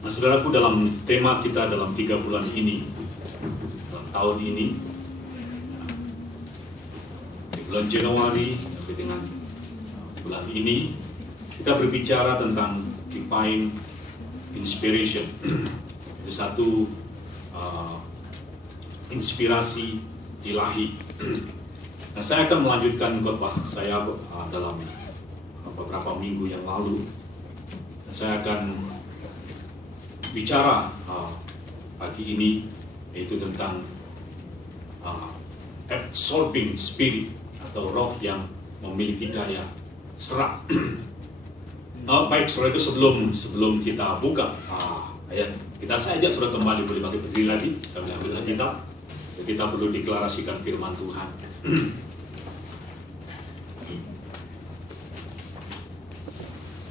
Nah, saudaraku, dalam tema kita dalam 3 bulan ini, dalam tahun ini, di bulan Januari sampai dengan bulan ini, kita berbicara tentang divine inspiration. Itu satu inspirasi ilahi. Nah, saya akan melanjutkan khotbah saya dalam beberapa minggu yang lalu. Saya akan bicara pagi ini, yaitu tentang absorbing spirit atau roh yang memiliki daya serap. Baik, saudara, itu sebelum kita buka ayat, saya ajak saudara kembali, boleh pakai berdiri lagi sambil ambil Alkitab. Kita perlu deklarasikan firman Tuhan.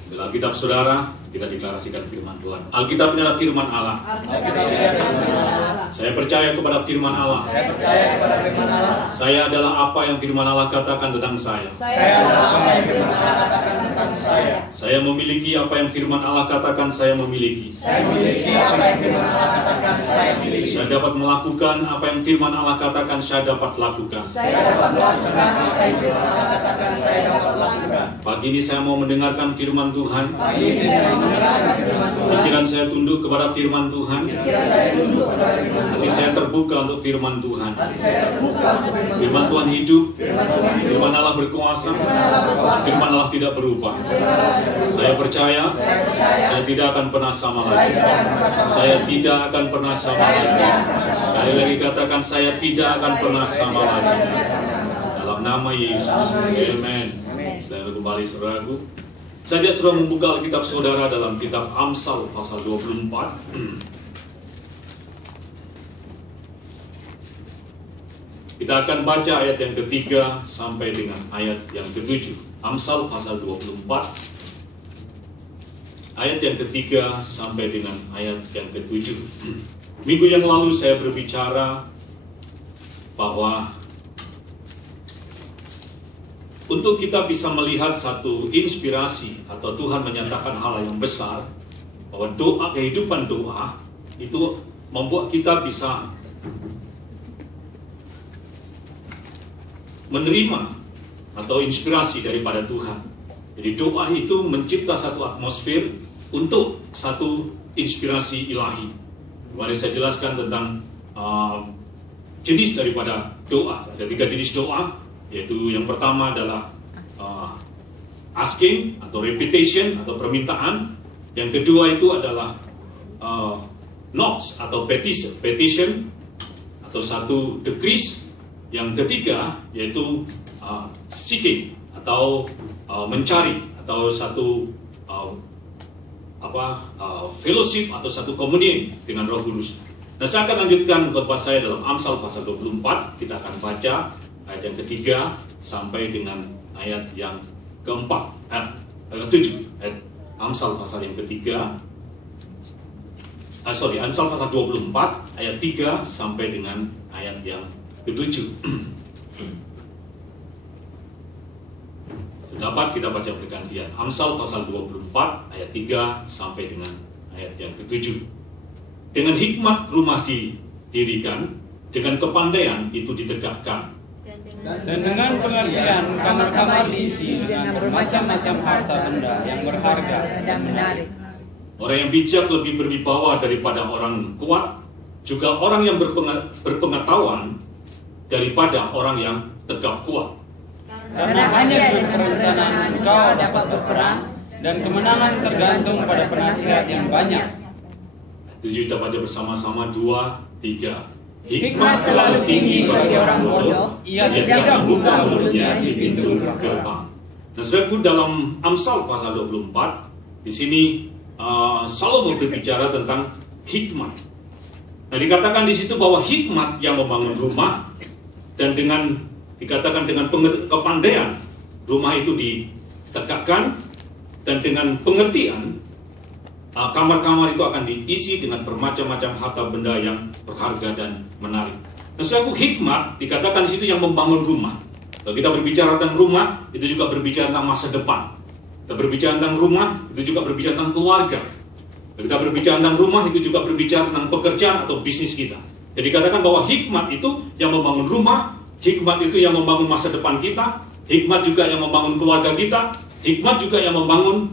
Dalam Alkitab saudara, kita deklarasikan firman Tuhan. Alkitab adalah firman Allah. Saya percaya kepada firman Allah. Saya adalah apa yang firman Allah katakan tentang saya. Saya memiliki apa yang firman Allah katakan saya memiliki. Saya dapat melakukan apa yang firman Allah katakan saya dapat lakukan. Pagi ini saya mau mendengarkan firman Tuhan. Pikiran saya tunduk kepada firman Tuhan. Hati saya terbuka untuk firman Tuhan. Firman Tuhan hidup. Firman Allah berkuasa. Firman Allah tidak berubah. Saya percaya saya tidak akan pernah sama lagi. Saya tidak akan pernah sama lagi. Sekali lagi katakan, saya tidak akan pernah sama lagi. Dalam nama Yesus. Amen. Saya kembali saudaraku. Saja sudah membuka Alkitab saudara dalam kitab Amsal pasal 24. Kita akan baca ayat yang ketiga sampai dengan ayat yang ketujuh. Amsal pasal 24, ayat yang ketiga sampai dengan ayat yang ketujuh. Minggu yang lalu saya berbicara bahwa untuk kita bisa melihat satu inspirasi atau Tuhan menyatakan hal yang besar, bahwa doa, kehidupan doa itu membuat kita bisa menerima atau inspirasi daripada Tuhan. Jadi doa itu mencipta satu atmosfer untuk satu inspirasi ilahi. Mari saya jelaskan tentang jenis daripada doa. Ada 3 jenis doa, yaitu yang pertama adalah asking atau repetition atau permintaan. Yang kedua itu adalah knocks atau petition atau satu decrease. Yang ketiga yaitu seeking atau mencari atau satu fellowship atau satu komunion dengan Roh Kudus. Nah, saya akan lanjutkan khotbah saya dalam Amsal pasal 24. Kita akan baca ayat yang ketiga sampai dengan ayat yang keempat, ketujuh. Amsal pasal yang ketiga, Amsal pasal 24 ayat 3 sampai dengan ayat yang ketujuh. Dapat kita baca bergantian. Amsal pasal 24 ayat 3 sampai dengan ayat yang ketujuh. Dengan hikmat rumah didirikan, dengan kepandaian itu ditegakkan. Dan dengan pengertian kamar-kamar diisi dengan bermacam-macam harta benda yang berharga dan menarik. Orang yang bijak lebih berwibawa daripada orang kuat, juga orang yang berpengetahuan daripada orang yang tegap kuat. Karena hanya dengan perencanaan engkau dapat berperang, dan kemenangan tergantung pada penasihat yang banyak. Tujuh, kita baca bersama-sama, 2, 3. Hikmat terlalu tinggi bagi orang bodoh, ia tidak membuka mulutnya di pintu gerbang. Nah, saudaraku, dalam Amsal pasal 24, di sini Salomo berbicara tentang hikmat. Nah, dikatakan di situ bahwa hikmat yang membangun rumah, dan dikatakan dengan kepandaian rumah itu ditegakkan, dan dengan pengertian kamar-kamar itu akan diisi dengan bermacam-macam harta benda yang berharga dan menarik. Nah, suatu hikmat dikatakan di situ yang membangun rumah. Kalau kita berbicara tentang rumah, itu juga berbicara tentang masa depan. Kita berbicara tentang rumah, itu juga berbicara tentang keluarga. Kita berbicara tentang rumah, itu juga berbicara tentang pekerjaan atau bisnis kita. Jadi katakan bahwa hikmat itu yang membangun rumah, hikmat itu yang membangun masa depan kita, hikmat juga yang membangun keluarga kita, hikmat juga yang membangun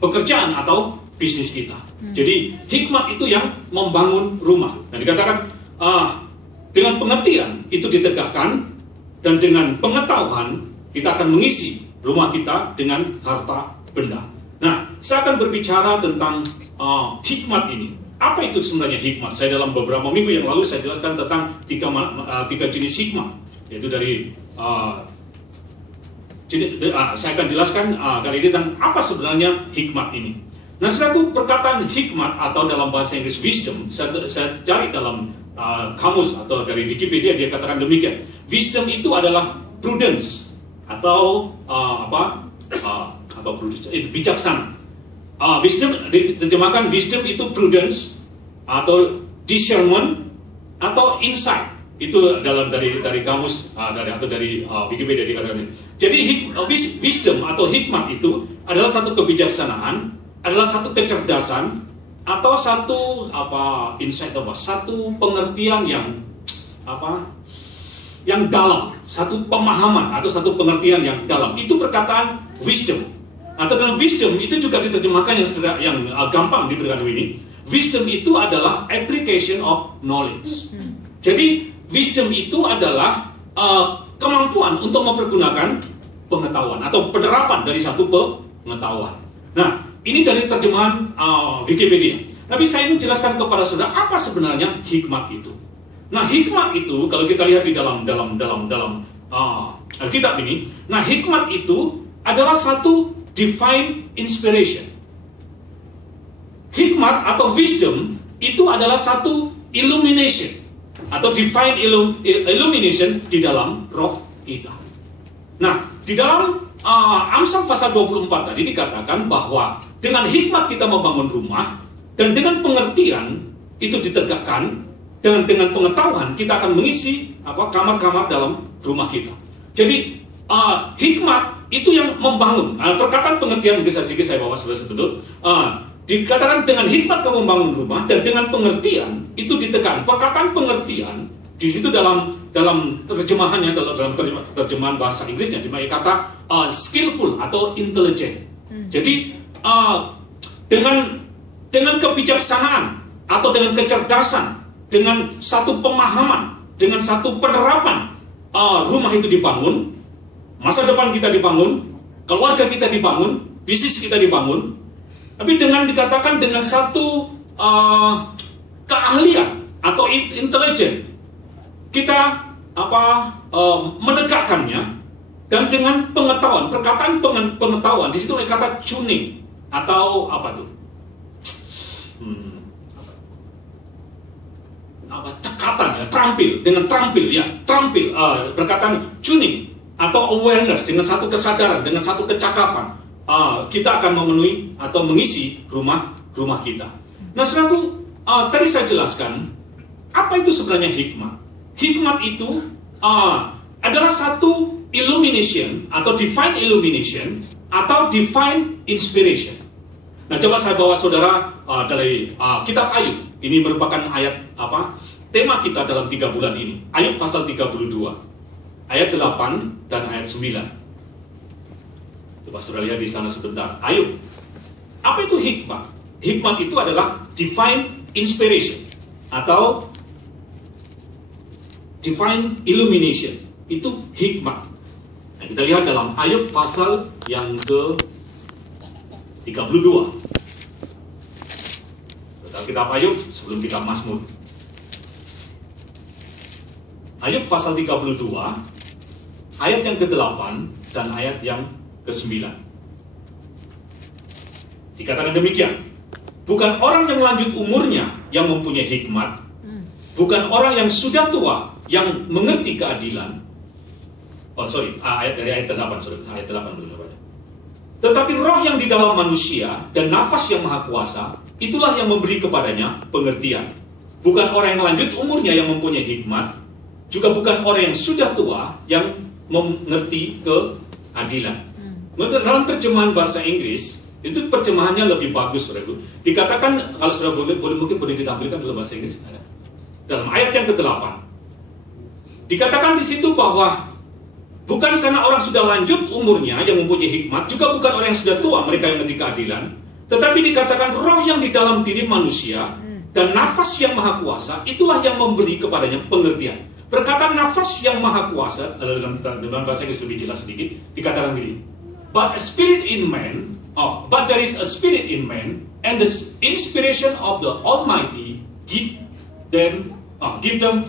pekerjaan atau bisnis kita. Jadi hikmat itu yang membangun rumah. Nah dikatakan dengan pengertian itu ditegakkan, dan dengan pengetahuan kita akan mengisi rumah kita dengan harta benda. Nah, saya akan berbicara tentang hikmat ini. Apa itu sebenarnya hikmat? Saya dalam beberapa minggu yang lalu saya jelaskan tentang tiga jenis hikmat, yaitu dari saya akan jelaskan kali ini tentang apa sebenarnya hikmat ini. Nah, saudaraku, perkataan hikmat atau dalam bahasa Inggris wisdom, saya cari dalam kamus atau dari Wikipedia, dia katakan demikian. Wisdom itu adalah prudence atau prudence itu bijaksana. Wisdom diterjemahkan, wisdom itu prudence atau discernment atau insight. Itu dalam dari kamus dari Wikipedia dikatakan. Jadi wisdom atau hikmat itu adalah satu kebijaksanaan, adalah satu kecerdasan atau satu insight satu pengertian yang dalam, satu pemahaman atau satu pengertian yang dalam. Itu perkataan wisdom. Atau dalam wisdom itu juga diterjemahkan yang gampang diberikan ini. Wisdom itu adalah application of knowledge. Jadi wisdom itu adalah kemampuan untuk mempergunakan pengetahuan atau penerapan dari satu pengetahuan. Nah, ini dari terjemahan Wikipedia. Tapi saya ingin jelaskan kepada saudara apa sebenarnya hikmat itu. Nah, hikmat itu kalau kita lihat di dalam Alkitab ini, nah hikmat itu adalah satu divine inspiration. Hikmat atau wisdom itu adalah satu illumination atau divine illumination di dalam roh kita. Nah, di dalam Amsal pasal 24 tadi dikatakan bahwa dengan hikmat kita membangun rumah, dan dengan pengertian itu ditegakkan, dengan pengetahuan kita akan mengisi kamar-kamar dalam rumah kita. Jadi hikmat itu yang membangun. Perkataan pengertian bisa sedikit saya bawa saudara-saudara. Dikatakan dengan hikmat kamu membangun rumah, dan dengan pengertian itu ditekan. Perkataan pengertian di situ dalam terjemahannya, dalam terjemahan bahasa Inggrisnya dipakai kata skillful atau intelligent. Jadi dengan kebijaksanaan atau dengan kecerdasan, dengan satu pemahaman, dengan satu penerapan, rumah itu dibangun, masa depan kita dibangun, keluarga kita dibangun, bisnis kita dibangun. Tapi dengan dikatakan dengan satu keahlian atau intelijen, kita menegakkannya, dan dengan pengetahuan. Perkataan pengetahuan di situ ada kata tuning atau apa tuh? Cekatan ya, terampil. Perkataan tuning atau awareness, dengan satu kesadaran, dengan satu kecakapan, kita akan memenuhi atau mengisi rumah kita. Nah, saudaraku, tadi saya jelaskan apa itu sebenarnya hikmat. Hikmat itu adalah satu illumination atau divine illumination atau divine inspiration. Nah, coba saya bawa saudara dari kitab Ayub. Ini merupakan ayat tema kita dalam 3 bulan ini. Ayub pasal 32, ayat 8 dan ayat 9. Coba saudara lihat di sana sebentar. Ayub. Apa itu hikmat? Hikmat itu adalah divine inspiration atau divine illumination. Itu hikmat. Nah, kita lihat dalam Ayub pasal yang ke-32. Kitab Ayub sebelum kitab Mazmur. Ayub pasal 32, ayat yang ke-8 dan ayat yang ke-9. Dikatakan demikian, bukan orang yang lanjut umurnya yang mempunyai hikmat, bukan orang yang sudah tua yang mengerti keadilan. Ayat 8, ayat 8 dulu. Tetapi roh yang di dalam manusia dan nafas yang maha kuasa, itulah yang memberi kepadanya pengertian. Bukan orang yang lanjut umurnya yang mempunyai hikmat, juga bukan orang yang sudah tua yang mengerti keadilan. Dalam terjemahan bahasa Inggris, Itu terjemahannya lebih bagus, saudaraku. Dikatakan, kalau sudah boleh mungkin boleh ditampilkan dalam bahasa Inggris. Dalam ayat yang ke-8, dikatakan di situ bahwa bukan karena orang sudah lanjut umurnya yang mempunyai hikmat, juga bukan orang yang sudah tua mereka yang mengerti keadilan, tetapi dikatakan roh yang di dalam diri manusia dan nafas yang maha kuasa, itulah yang memberi kepadanya pengertian. Perkataan nafas yang maha kuasa, dalam bahasa Inggris lebih jelas sedikit, dikatakan begini, but there is a spirit in man, and the inspiration of the Almighty give them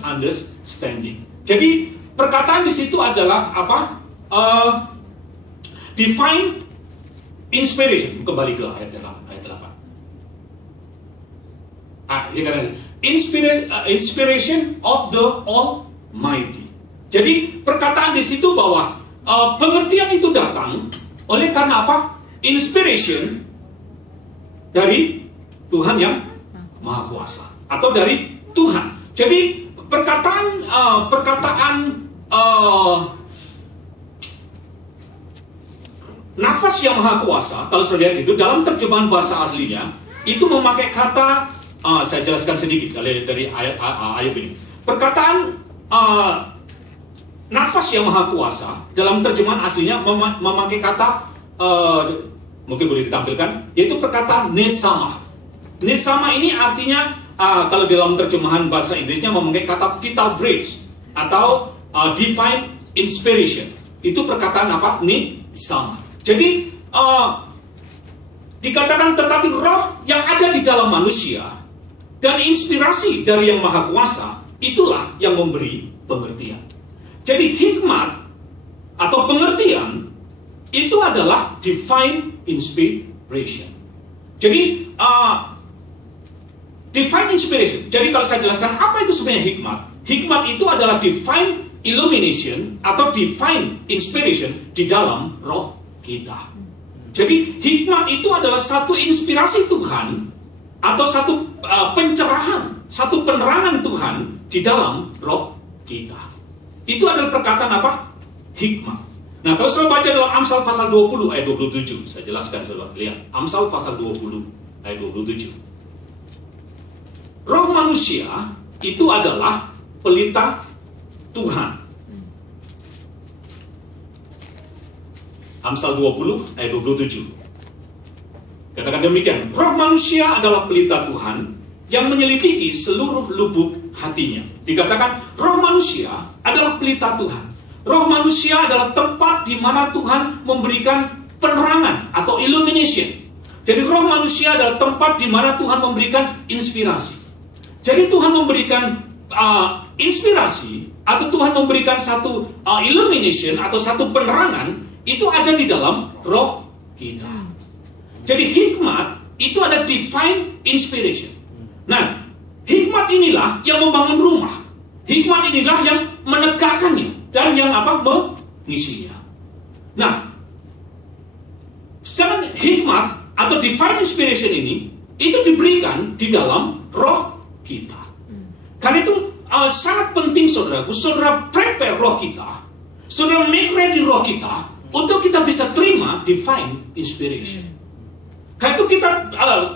understanding. Jadi perkataan di situ adalah apa? Divine inspiration. Kembali ke ayat 8. Inspiration of the Almighty. Jadi perkataan di situ bahwa pengertian itu datang oleh karena apa? Inspiration dari Tuhan yang Maha Kuasa atau dari Tuhan. Jadi perkataan nafas yang Maha Kuasa, kalau saya lihat itu dalam terjemahan bahasa aslinya itu memakai kata, saya jelaskan sedikit dari ayat ini. Perkataan nafas yang Maha Kuasa dalam terjemahan aslinya memakai kata, mungkin boleh ditampilkan, yaitu perkataan nesama. Nesama ini artinya, kalau dalam terjemahan bahasa Inggrisnya memakai kata vital breath atau divine inspiration. Itu perkataan apa? Nesama. Jadi dikatakan tetapi roh yang ada di dalam manusia dan inspirasi dari yang Maha Kuasa, itulah yang memberi pengertian. Jadi hikmat atau pengertian itu adalah divine inspiration. Jadi divine inspiration. Jadi kalau saya jelaskan apa itu sebenarnya hikmat? Hikmat itu adalah divine illumination atau divine inspiration di dalam roh kita. Jadi hikmat itu adalah satu inspirasi Tuhan atau satu pencerahan, satu penerangan Tuhan di dalam roh kita. Itu adalah perkataan apa? Hikmat. Nah, kalau saya baca dalam Amsal pasal 20 ayat 27, saya jelaskan, saudara lihat. Amsal pasal 20 ayat 27. Roh manusia itu adalah pelita Tuhan. Amsal 20 ayat 27. Katakan demikian, roh manusia adalah pelita Tuhan yang menyelidiki seluruh lubuk hatinya. Dikatakan roh manusia adalah pelita Tuhan. Roh manusia adalah tempat di mana Tuhan memberikan penerangan atau illumination. Jadi roh manusia adalah tempat di mana Tuhan memberikan inspirasi. Jadi Tuhan memberikan inspirasi atau Tuhan memberikan satu illumination atau satu penerangan, itu ada di dalam roh kita. Jadi hikmat itu ada divine inspiration. Nah, hikmat inilah yang membangun rumah. Hikmat inilah yang menegakkannya dan yang apa? Mengisinya. Nah, secara hikmat atau divine inspiration ini itu diberikan di dalam roh kita. Karena itu sangat penting, saudaraku, saudara prepare roh kita, saudara make ready roh kita untuk kita bisa terima divine inspiration. Karena itu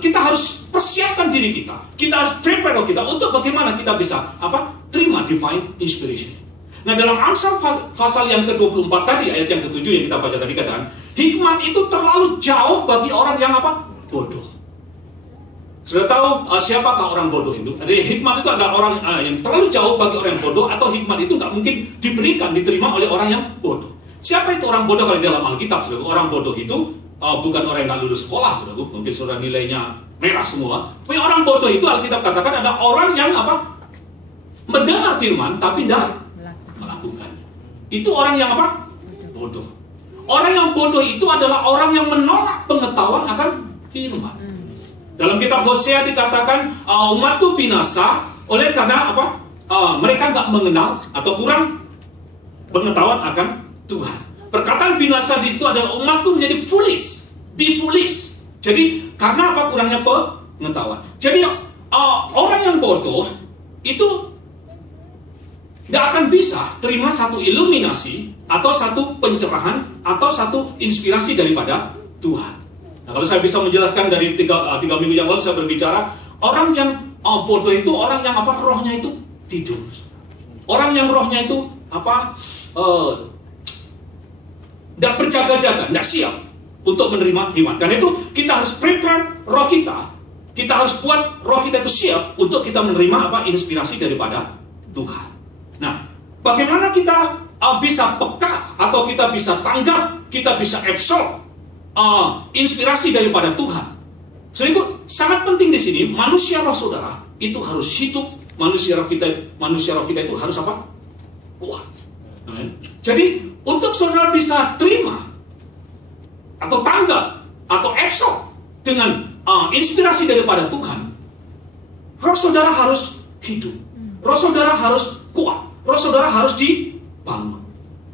kita harus persiapkan diri kita. Kita harus prepare roh kita untuk bagaimana kita bisa terima divine inspiration. Nah, dalam Amsal pasal yang ke-24 tadi, ayat yang ke-7 yang kita baca tadi, katakan hikmat itu terlalu jauh bagi orang yang bodoh. Sudah tahu siapakah orang bodoh itu? Jadi hikmat itu adalah orang yang terlalu jauh bagi orang yang bodoh, atau hikmat itu nggak mungkin diterima oleh orang yang bodoh. Siapa itu orang bodoh kalau dalam Alkitab? Orang bodoh itu bukan orang yang nggak lulus sekolah, mungkin sudah nilainya merah semua. Tapi orang bodoh itu Alkitab katakan ada orang yang mendengar firman tapi tidak melakukan. Itu orang yang bodoh. Orang yang bodoh itu adalah orang yang menolak pengetahuan akan firman. Dalam kitab Hosea dikatakan umatku binasa oleh karena mereka nggak mengenal atau kurang pengetahuan akan Tuhan. Perkataan binasa di situ adalah umatku menjadi foolish, be foolish. Jadi karena kurangnya pengetahuan. Jadi orang yang bodoh itu tidak akan bisa terima satu iluminasi atau satu pencerahan atau satu inspirasi daripada Tuhan. Nah, kalau saya bisa menjelaskan dari tiga minggu yang lalu saya berbicara, orang yang bodoh itu orang yang rohnya itu tidur. Orang yang rohnya itu tidak berjaga-jaga, tidak siap untuk menerima hikmat. Karena itu kita harus prepare roh kita. Kita harus buat roh kita itu siap untuk kita menerima inspirasi daripada Tuhan. Nah, bagaimana kita bisa peka atau kita bisa tanggap, kita bisa absorb inspirasi daripada Tuhan. Jadi itu sangat penting di sini. Manusia roh saudara itu harus hidup. Manusia roh kita itu harus kuat. Amen. Jadi untuk saudara bisa terima atau tanggap atau absorb dengan inspirasi daripada Tuhan, roh saudara harus hidup. Roh saudara harus kuat. Roh saudara harus dibangun.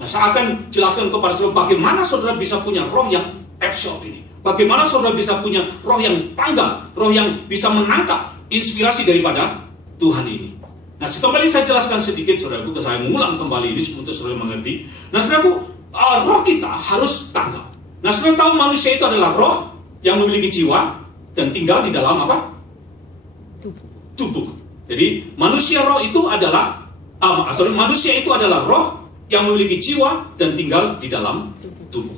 Nah, saya akan jelaskan kepada saudara bagaimana saudara bisa punya roh yang absorb ini. Bagaimana saudara bisa punya roh yang tanggap, roh yang bisa menangkap inspirasi daripada Tuhan ini. Nah, kembali saya jelaskan sedikit saudaraku, saya mengulang kembali ini untuk saudara mengerti. Nah, saudaraku, roh kita harus tanggap. Nah, saudara tahu manusia itu adalah roh yang memiliki jiwa dan tinggal di dalam tubuh. Jadi manusia roh itu adalah manusia itu adalah roh yang memiliki jiwa dan tinggal di dalam tubuh.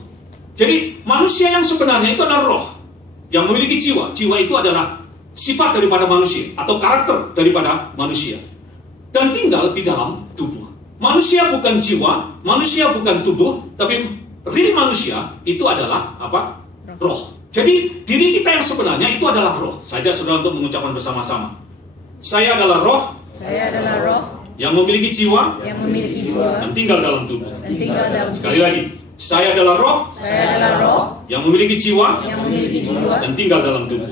Jadi manusia yang sebenarnya itu adalah roh yang memiliki jiwa. Jiwa itu adalah sifat daripada manusia atau karakter daripada manusia dan tinggal di dalam tubuh. Manusia bukan jiwa, manusia bukan tubuh, tapi real manusia itu adalah roh. Jadi diri kita yang sebenarnya itu adalah roh. Saja saudara untuk mengucapkan bersama-sama. Saya adalah roh. Saya adalah roh yang memiliki jiwa. Dan tinggal dalam tubuh. Sekali lagi. Saya adalah roh. Yang memiliki jiwa. Dan tinggal dalam tubuh.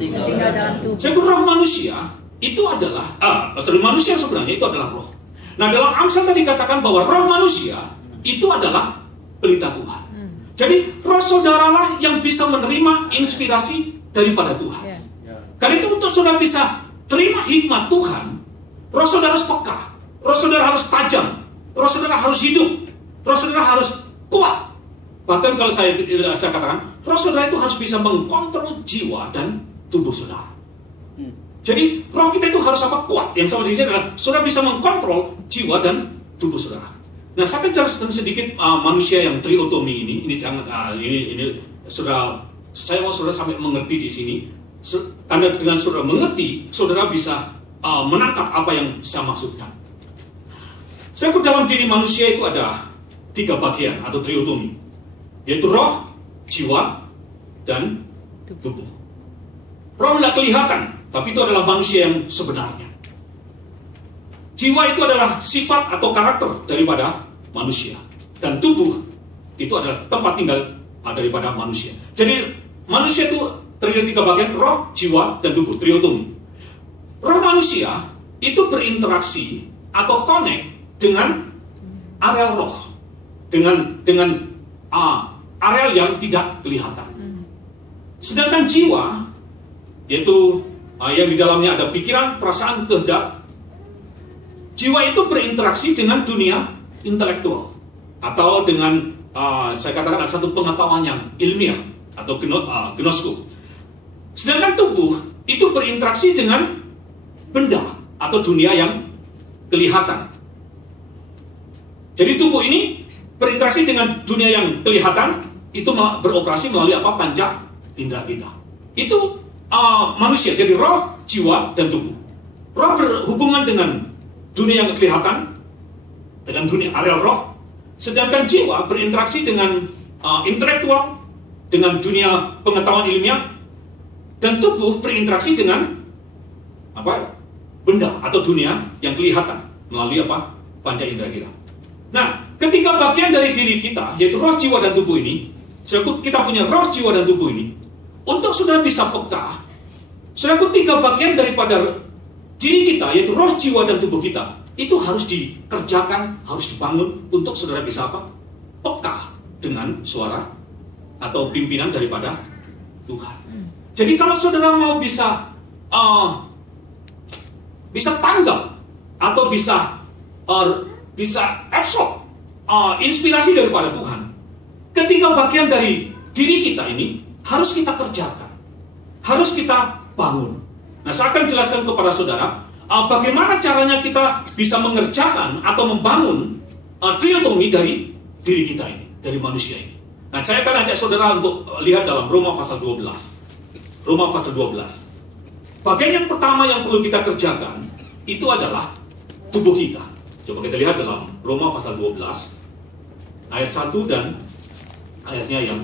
Jadi roh manusia itu adalah manusia sebenarnya itu adalah roh. Nah, dalam Amsal tadi dikatakan bahwa roh manusia itu adalah pelita Tuhan. Jadi roh saudaralah yang bisa menerima inspirasi daripada Tuhan. Karena itu untuk saudara bisa terima hikmat Tuhan, roh saudara harus peka, roh saudara harus tajam, roh saudara harus hidup, roh saudara harus kuat. Bahkan kalau saya katakan, roh saudara itu harus bisa mengkontrol jiwa dan tubuh saudara. Jadi roh kita itu harus kuat. Yang sama di sini adalah saudara bisa mengkontrol jiwa dan tubuh saudara. Nah, saya akan jelaskan sedikit manusia yang triotomi ini. Ini sangat ini saudara, saya mau saudara sampai mengerti di sini. Karena dengan saudara mengerti, saudara bisa menangkap apa yang saya maksudkan. Saya dalam diri manusia itu ada 3 bagian atau triotomi, yaitu roh, jiwa, dan tubuh. Roh tidak kelihatan, tapi itu adalah manusia yang sebenarnya. Jiwa itu adalah sifat atau karakter daripada manusia. Dan tubuh itu adalah tempat tinggal daripada manusia. Jadi manusia itu terdiri 3 bagian, roh, jiwa, dan tubuh, triotomi. Roh manusia itu berinteraksi atau connect dengan areal roh, dengan areal yang tidak kelihatan. Sedangkan jiwa, yaitu yang di dalamnya ada pikiran, perasaan, kehendak, jiwa itu berinteraksi dengan dunia intelektual atau dengan saya katakan ada satu pengetahuan yang ilmiah atau gnosko. Sedangkan tubuh itu berinteraksi dengan benda atau dunia yang kelihatan. Jadi tubuh ini berinteraksi dengan dunia yang kelihatan, itu beroperasi melalui panca indera kita. Itu manusia, jadi roh, jiwa, dan tubuh. Roh berhubungan dengan dunia yang kelihatan, dengan dunia areal roh, sedangkan jiwa berinteraksi dengan intelektual, dengan dunia pengetahuan ilmiah, dan tubuh berinteraksi dengan benda atau dunia yang kelihatan melalui panca indera kita. Nah, ketiga bagian dari diri kita, yaitu roh, jiwa, dan tubuh ini, kita punya roh, jiwa, dan tubuh ini. Untuk saudara bisa peka, saudara 3 bagian daripada diri kita, yaitu roh, jiwa, dan tubuh kita, itu harus dikerjakan, harus dibangun untuk saudara bisa peka dengan suara atau pimpinan daripada Tuhan. Jadi kalau saudara mau bisa tanggap atau bisa absorb inspirasi daripada Tuhan, ketiga bagian dari diri kita ini harus kita kerjakan. harus kita bangun. Nah, saya akan jelaskan kepada saudara bagaimana caranya kita bisa mengerjakan atau membangun triotomi dari diri kita ini, dari manusia ini. Nah, saya akan ajak saudara untuk lihat dalam Roma pasal 12. Roma pasal 12. Bagian yang pertama yang perlu kita kerjakan itu adalah tubuh kita. Coba kita lihat dalam Roma pasal 12 ayat 1 dan ayatnya yang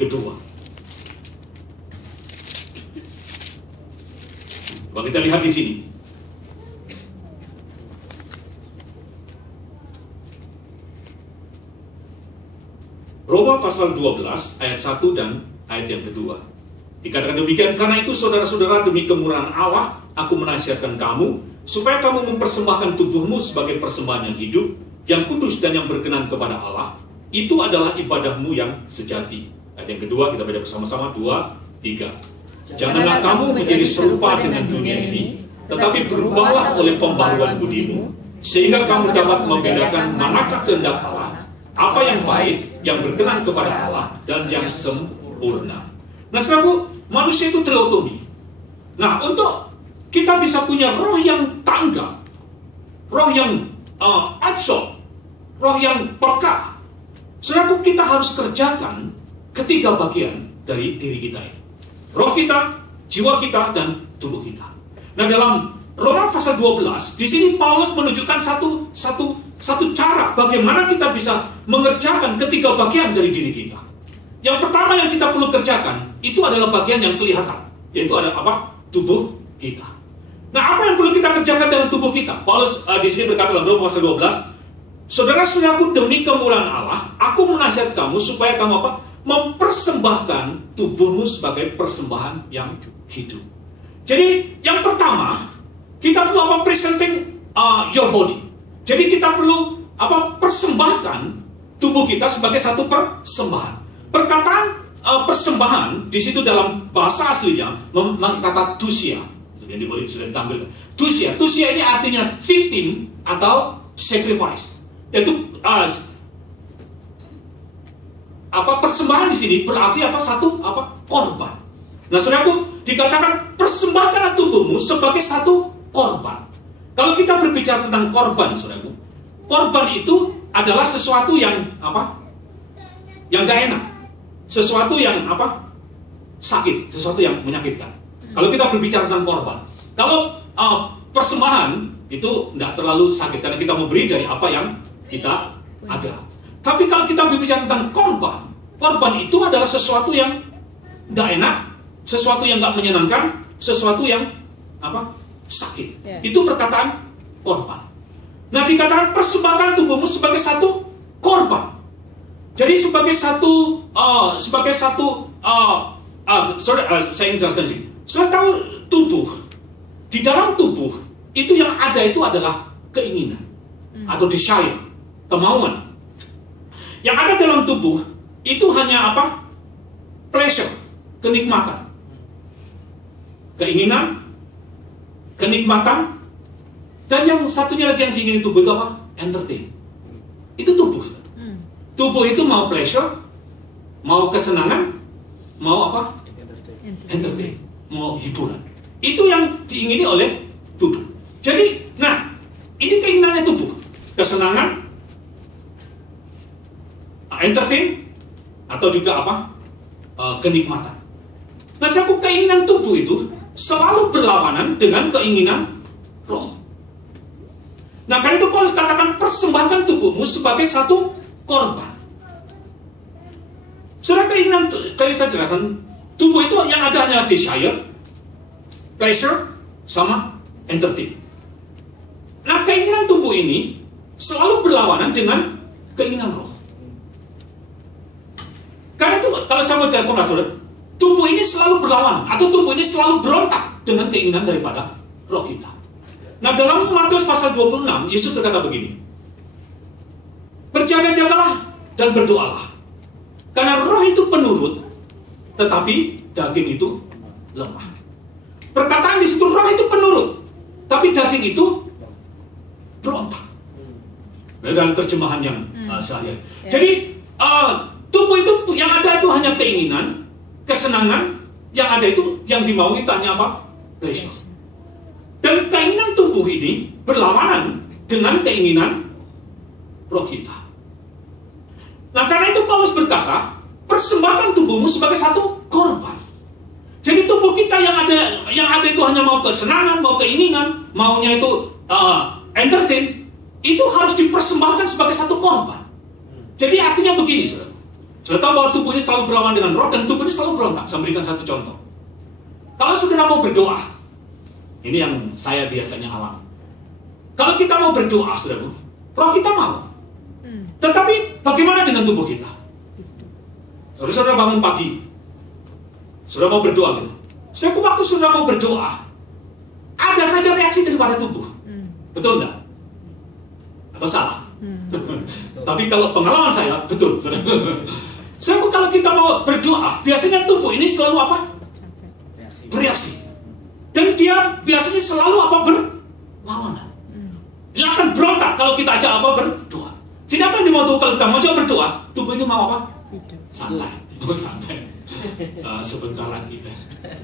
kedua. Coba kita lihat di sini. Roma pasal 12 ayat 1 dan ayat yang kedua. Dikatakan demikian, karena itu saudara-saudara, demi kemurahan Allah, aku menasihatkan kamu, supaya kamu mempersembahkan tubuhmu sebagai persembahan yang hidup, yang kudus dan yang berkenan kepada Allah. Itu adalah ibadahmu yang sejati. Ayat yang kedua, kita baca bersama-sama, 2, 3. Janganlah kamu menjadi serupa dengan dunia ini, tetapi berubahlah oleh pembaruan budimu, sehingga kamu dapat membedakan manakah kehendak Allah, apa yang baik, yang berkenan kepada Allah, dan yang sempurna. Nah, saudaraku, manusia itu triotomi. Nah, untuk kita bisa punya roh yang tanggap, roh yang absorb, roh yang peka, saudaraku, kita harus kerjakan ketiga bagian dari diri kita ini. Roh kita, jiwa kita, dan tubuh kita. Nah, dalam Roma pasal 12, di sini Paulus menunjukkan satu cara bagaimana kita bisa mengerjakan ketiga bagian dari diri kita. Yang pertama yang kita perlu kerjakan itu adalah bagian yang kelihatan, yaitu ada apa? Tubuh kita. Nah, apa yang perlu kita kerjakan dalam tubuh kita? Paulus di sini berkata dalam Roma pasal 12, saudara-saudaraku, demi kemurahan Allah, aku menasihat kamu supaya kamu apa? Mempersembahkan tubuhmu sebagai persembahan yang hidup. Jadi yang pertama, kita perlu apa? Presenting your body. Jadi kita perlu apa? Persembahkan tubuh kita sebagai satu persembahan. Perkataan persembahan di situ dalam bahasa aslinya memakai kata tusia. Jadi boleh sudah ditampilkan. Tusia ini artinya victim atau sacrifice. Yaitu persembahan di sini berarti satu korban. Nah, saudaraku, dikatakan persembahkan tubuhmu sebagai satu korban. Kalau kita berbicara tentang korban, saudaraku, korban itu adalah sesuatu yang yang gak enak. Sesuatu yang sakit, sesuatu yang menyakitkan. Kalau kita berbicara tentang korban, kalau persembahan itu tidak terlalu sakit karena kita memberi dari apa yang kita ada. Tapi kalau kita berbicara tentang korban itu adalah sesuatu yang tidak enak, sesuatu yang tidak menyenangkan, sesuatu yang sakit. Itu perkataan korban. Nah, dikatakan persembahkan tubuhmu sebagai satu korban. Jadi sebagai satu saya ingin jelaskan sini. Saudara tahu tubuh, di dalam tubuh itu yang ada itu adalah keinginan atau desire, kemauan. Yang ada dalam tubuh itu hanya pleasure, kenikmatan, keinginan, kenikmatan, dan yang satunya lagi yang diingini tubuh itu entertain. Itu tubuh. Tubuh itu mau pleasure, mau kesenangan, mau entertain, mau hiburan. Itu yang diingini oleh tubuh. Jadi, nah, ini keinginannya tubuh. Kesenangan, entertain, atau juga kenikmatan. Nah, satu keinginan tubuh itu selalu berlawanan dengan keinginan roh. Nah, karena itu Paulus katakan persembahkan tubuhmu sebagai satu korban. Saudara, keinginan, tadi saya jelaskan, tubuh itu yang ada hanya desire, pleasure, sama entertain. Nah, keinginan tubuh ini selalu berlawanan dengan keinginan roh. Karena itu, kalau saya mau jelaskan, saudara, tubuh ini selalu berlawanan, atau tubuh ini selalu berontak dengan keinginan daripada roh kita. Nah, dalam Matius pasal 26, Yesus berkata begini, berjaga-jagalah dan berdoalah, karena roh itu penurut, tetapi daging itu lemah. Perkataan di situ, roh itu penurut, tapi daging itu berontak. Dalam terjemahan yang sehari-hari. Jadi tubuh itu yang ada itu hanya keinginan, kesenangan, Yang ada itu, yang dimaui hanya apa? Pleasure. Dan keinginan tubuh ini berlawanan dengan keinginan roh kita. Nah, karena itu Paulus berkata, persembahkan tubuhmu sebagai satu korban. Jadi tubuh kita yang ada itu hanya mau kesenangan, mau keinginan, maunya itu entertain, itu harus dipersembahkan sebagai satu korban. Jadi artinya begini, saudara. Sudah tahu bahwa tubuh ini selalu berlawan dengan roh dan tubuh ini selalu berontak. Saya berikan satu contoh. Kalau saudara mau berdoa, ini yang saya biasanya alami. Kalau kita mau berdoa, saudara, roh kita mau. Tetapi bagaimana dengan tubuh kita? Saudara bangun pagi, saudara mau berdoa gitu. Setiap waktu saudara mau berdoa, ada saja reaksi daripada tubuh. Betul enggak? Atau salah? Tapi kalau pengalaman saya, betul. Saudara, kalau kita mau berdoa, biasanya tubuh ini selalu apa? Bereaksi. Dan dia biasanya selalu apa? Berlawanan. Dia akan berontak kalau kita ajak apa? Berdoa. Jadi apa yang dimau kalau kita mau coba berdoa, tubuh ini mau apa? Santai. Mau santai. Sebentar lagi.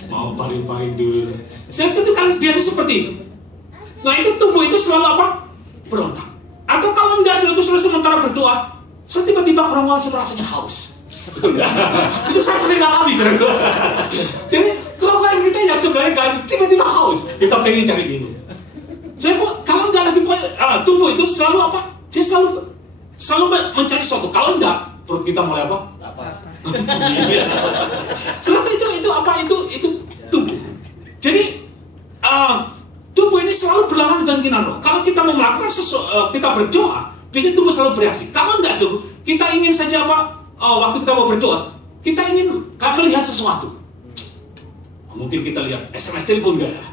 Mau paling-paling dulu. Saya itu kan biasa seperti itu. Nah, itu tubuh itu selalu apa? Berontak. Atau kalau enggak, sudah sementara berdoa, saya tiba-tiba orang rasanya haus. Itu saya sering alami. Jadi kalau kita yang sebenarnya tiba-tiba haus, kita pengen cari minum. Saya kalau enggak lebih tubuh itu selalu apa? Dia selalu mencari sesuatu. Kalau enggak, perut kita mulai apa? Lapar. Selalu itu apa? Itu tubuh. Jadi tubuh ini selalu berlawan dengan keinginan roh. Kalau kita mau melakukan kita berdoa, biasanya tubuh selalu bereaksi. Kalau enggak, kita ingin saja apa? Waktu kita mau berdoa, kita ingin melihat sesuatu. Mungkin kita lihat SMS telepon enggak ya?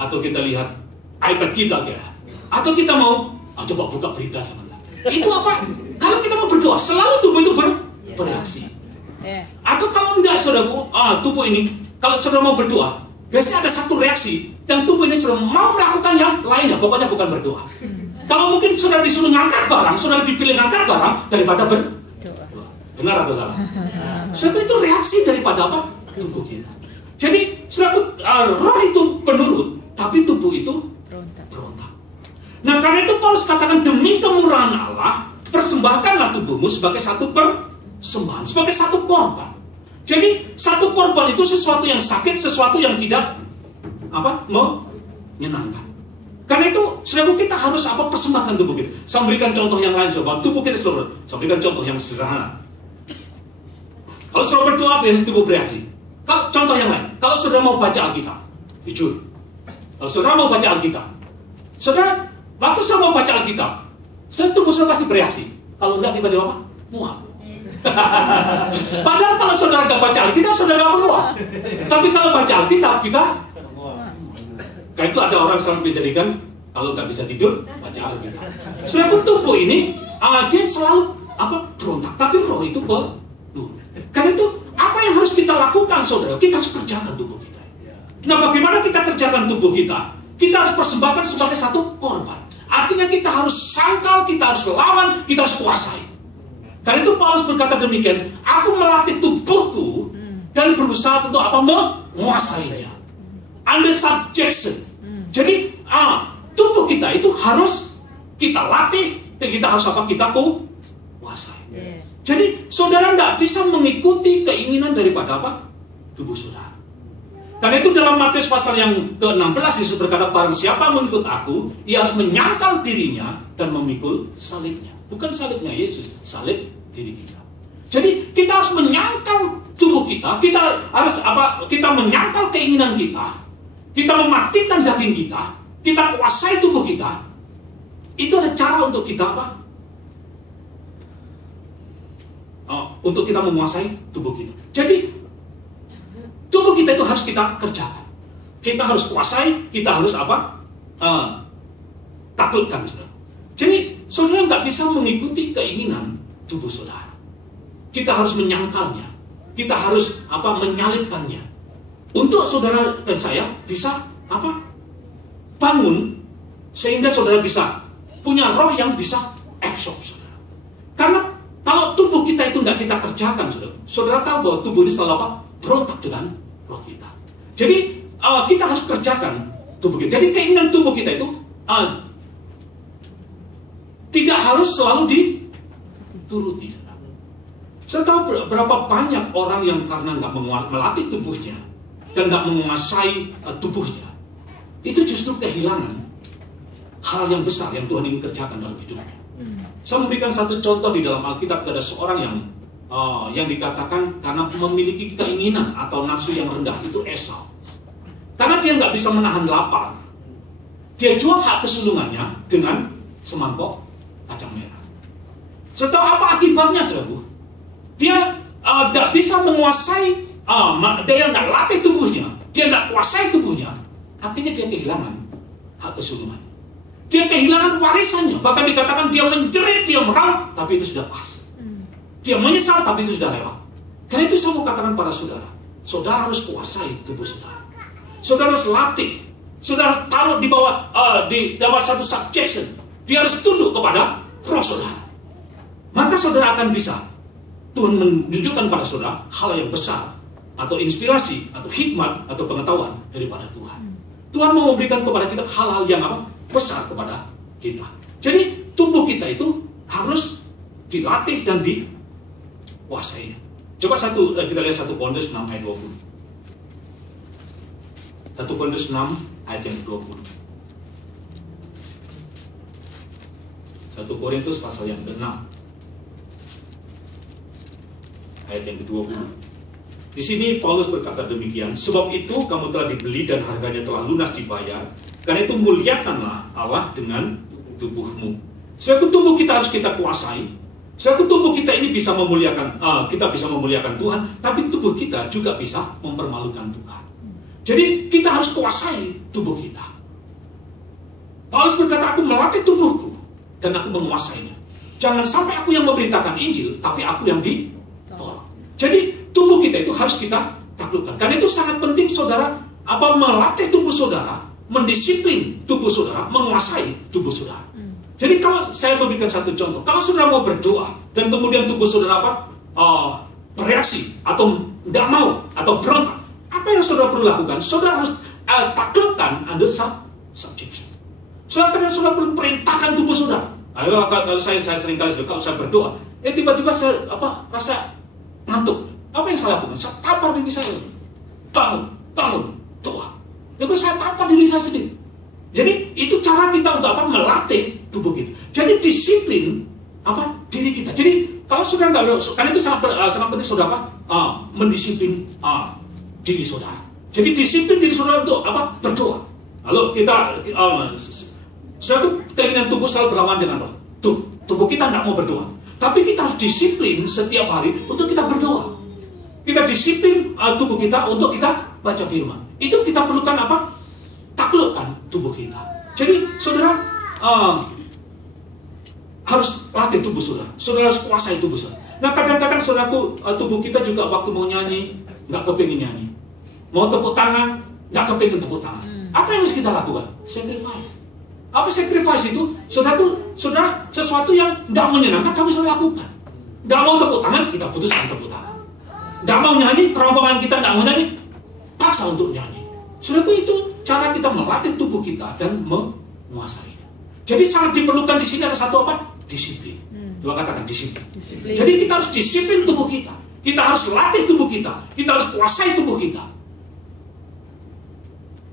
Atau kita lihat iPad kita enggak ya? Atau kita mau coba buka berita sebentar. Itu apa? Kalau kita mau berdoa, selalu tubuh itu bereaksi. Atau kalau enggak, saudaraku, tubuh ini, kalau saudara mau berdoa, biasanya ada satu reaksi, dan tubuh ini sudah mau melakukan yang lainnya, pokoknya bukan berdoa. Kalau mungkin saudara disuruh ngangkat barang, saudara dipilih ngangkat barang daripada berdoa. Benar atau salah? Saudara, itu reaksi daripada apa? Tubuh kita. Jadi, saudara, roh itu penurut, tapi tubuh itu berontak. Nah, karena itu Paulus katakan, demi kemurahan Allah, persembahkanlah tubuhmu sebagai satu persembahan, sebagai satu korban. Jadi, satu korban itu sesuatu yang sakit, sesuatu yang tidak menyenangkan. Karena itu, saudara, kita harus persembahkan tubuh kita. Saya berikan contoh yang lain, saudara. Tubuh kita seluruh. Saya berikan contoh yang sederhana. Kalau saudara berdoa, biasanya tubuh bereaksi. Kalau contoh yang lain, kalau saudara mau baca Alkitab, jujur. Kalau saudara mau baca Alkitab, saudara, waktu saudara mau baca Alkitab, tubuh saudara pasti bereaksi. Kalau enggak, tiba-tiba apa? Muak. Padahal kalau saudara nggak baca Alkitab, saudara nggak muak. Tapi kalau baca Alkitab, kita kayak itu ada orang selalu dijadikan, kalau nggak bisa tidur, baca Alkitab. Saudara, tubuh ini, dia selalu berontak. Tapi roh itu karena itu, apa yang harus kita lakukan, saudara? Kita harus kerjakan tubuh kita. Nah, bagaimana kita kerjakan tubuh kita? Kita harus persembahkan sebagai satu korban. Artinya kita harus sangkal, kita harus lawan, kita harus kuasai. Karena itu Paulus berkata demikian, aku melatih tubuhku dan berusaha untuk menguasainya. Under subjection. Jadi, tubuh kita itu harus kita latih dan kita harus kita kuasai. Jadi, saudara tidak bisa mengikuti keinginan daripada tubuh saudara. Karena itu dalam Matius pasal yang ke-16 Yesus berkata, barang siapa mengikut aku, ia harus menyangkal dirinya dan memikul salibnya. Bukan salibnya Yesus, salib diri kita. Jadi kita harus menyangkal tubuh kita, kita harus kita menyangkal keinginan kita mematikan daging kita kuasai tubuh kita. Itu ada cara untuk kita untuk kita menguasai tubuh kita. Jadi tubuh kita itu harus kita kerjakan. Kita harus kuasai, kita harus taklukkan, saudara. Jadi saudara nggak bisa mengikuti keinginan tubuh saudara. Kita harus menyangkalnya. Kita harus menyalibkannya. Untuk saudara dan saya bisa bangun sehingga saudara bisa punya roh yang bisa absorb, saudara. Karena kalau tubuh kita itu nggak kita kerjakan, saudara tahu bahwa tubuh ini selalu berontak dengan roh kita. Jadi kita harus kerjakan tubuh kita. Jadi keinginan tubuh kita itu tidak harus selalu dituruti. Saya tahu berapa banyak orang yang karena nggak melatih tubuhnya dan nggak menguasai tubuhnya, itu justru kehilangan hal yang besar yang Tuhan ingin kerjakan dalam hidupnya. Saya memberikan satu contoh di dalam Alkitab. Ada seorang yang dikatakan karena memiliki keinginan atau nafsu yang rendah, itu Esau. Karena dia nggak bisa menahan lapar, dia jual hak kesulungannya dengan semangkok kacang merah. Saya tahu apa akibatnya, saudaraku? Dia tidak bisa menguasai, dia nggak latih tubuhnya, dia nggak kuasai tubuhnya. Akhirnya dia kehilangan hak kesulungan. Dia kehilangan warisannya. Bahkan dikatakan dia menjerit, dia meraung, tapi itu sudah pas. Dia menyesal, tapi itu sudah lewat. Karena itu saya mau katakan pada saudara, saudara harus kuasai tubuh saudara. Saudara harus latih. Saudara harus taruh di bawah satu subjection. Dia harus tunduk kepada roh saudara. Maka saudara akan bisa, Tuhan menunjukkan pada saudara hal yang besar, atau inspirasi, atau hikmat, atau pengetahuan daripada Tuhan. Tuhan mau memberikan kepada kita hal-hal yang besar kepada kita. Jadi tubuh kita itu harus dilatih dan dikuasai. Coba kita lihat 1 Korintus 6 ayat 20. 1 Korintus 6 ayat yang 20. 1 Korintus pasal yang ke-6 ayat yang ke-20. Di sini Paulus berkata demikian, sebab itu kamu telah dibeli dan harganya telah lunas dibayar. Karena itu muliakanlah Allah dengan tubuhmu. Sebab tubuh kita harus kita kuasai. Sebab tubuh kita ini bisa memuliakan, kita bisa memuliakan Tuhan, tapi tubuh kita juga bisa mempermalukan Tuhan. Jadi kita harus kuasai tubuh kita. Paulus berkata, aku melatih tubuhku dan aku menguasainya. Jangan sampai aku yang memberitakan Injil, tapi aku yang ditolak. Jadi tubuh kita itu harus kita taklukkan. Karena itu sangat penting saudara, melatih tubuh saudara, mendisiplin tubuh saudara, menguasai tubuh saudara. Jadi kalau saya memberikan satu contoh, kalau saudara mau berdoa dan kemudian tubuh saudara bereaksi atau tidak mau atau berontak, apa yang saudara perlu lakukan? Saudara harus taklukkan under subjection. Saudara perlu perintahkan tubuh saudara. Kalau saya sering kali kalau saya berdoa, tiba-tiba saya rasa ngantuk. Apa yang saya lakukan? Saya tampar diri saya. Bangun, doa. Lalu saya tampar diri saya sendiri. Jadi itu cara kita untuk melatih tubuh kita. Jadi disiplin diri kita. Jadi kalau saudara nggak, karena itu sangat penting saudara mendisiplin diri saudara. Jadi disiplin diri saudara untuk berdoa. Lalu kita suatu keinginan tubuh selalu berlawan dengan roh. Tubuh kita nggak mau berdoa, tapi kita harus disiplin setiap hari untuk kita berdoa. Kita disiplin tubuh kita untuk kita baca firman. Itu kita perlukan taklukkan tubuh kita. Jadi saudara harus latih tubuh saudara. Saudara harus kuasai tubuh saudara. Nah kadang-kadang saudaraku, tubuh kita juga waktu mau nyanyi nggak kepingin nyanyi, mau tepuk tangan nggak kepingin tepuk tangan. Apa yang harus kita lakukan? Sacrifice. Apa sacrifice itu? Saudara sesuatu yang nggak menyenangkan kami selalu lakukan. Nggak mau tepuk tangan, kita putuskan tepuk tangan. Nggak mau nyanyi, perempuan kita nggak mau nyanyi, paksa untuk nyanyi. Saudaraku, itu cara kita melatih tubuh kita dan menguasainya. Jadi sangat diperlukan di sini ada satu disiplin. Coba katakan disiplin. Jadi kita harus disiplin tubuh kita. Kita harus latih tubuh kita. Kita harus kuasai tubuh kita.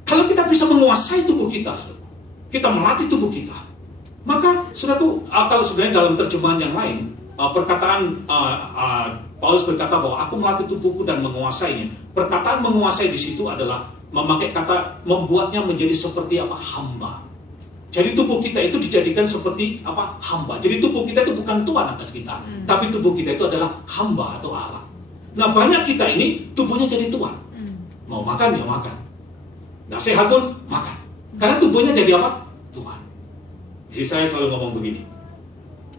Kalau kita bisa menguasai tubuh kita, kita melatih tubuh kita, maka saudaraku, kalau sebenarnya dalam terjemahan yang lain, perkataan Paulus berkata bahwa aku melatih tubuhku dan menguasainya. Perkataan menguasai di situ adalah memakai kata membuatnya menjadi seperti hamba. Jadi tubuh kita itu dijadikan seperti hamba. Jadi tubuh kita itu bukan tuan atas kita, tapi tubuh kita itu adalah hamba atau Allah. Nah banyak kita ini tubuhnya jadi tuan. Mau makan ya makan, nggak sehat pun makan. Karena tubuhnya jadi tuan. Jadi saya selalu ngomong begini,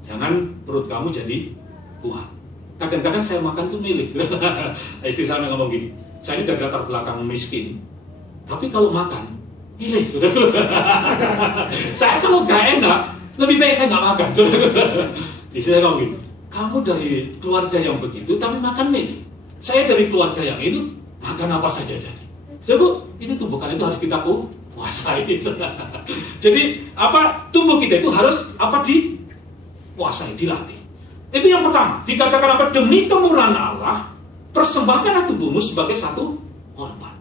jangan perut kamu jadi tuan. Kadang-kadang saya makan tuh milih. Istri saya ngomong gini, saya ini dari latar belakang miskin, tapi kalau makan milih, sudah. Saya kalau gak enak, lebih baik saya nggak makan, sudah. Istri saya ngomong gini, kamu dari keluarga yang begitu, tapi makan milih. Saya dari keluarga yang itu, makan apa saja jadi. itu tubuh kan itu harus kita kuasai. Jadi tubuh kita itu harus dikuasai, dilatih. Itu yang pertama. Dikatakan demi kemurahan Allah, persembahkanlah tubuhmu sebagai satu korban.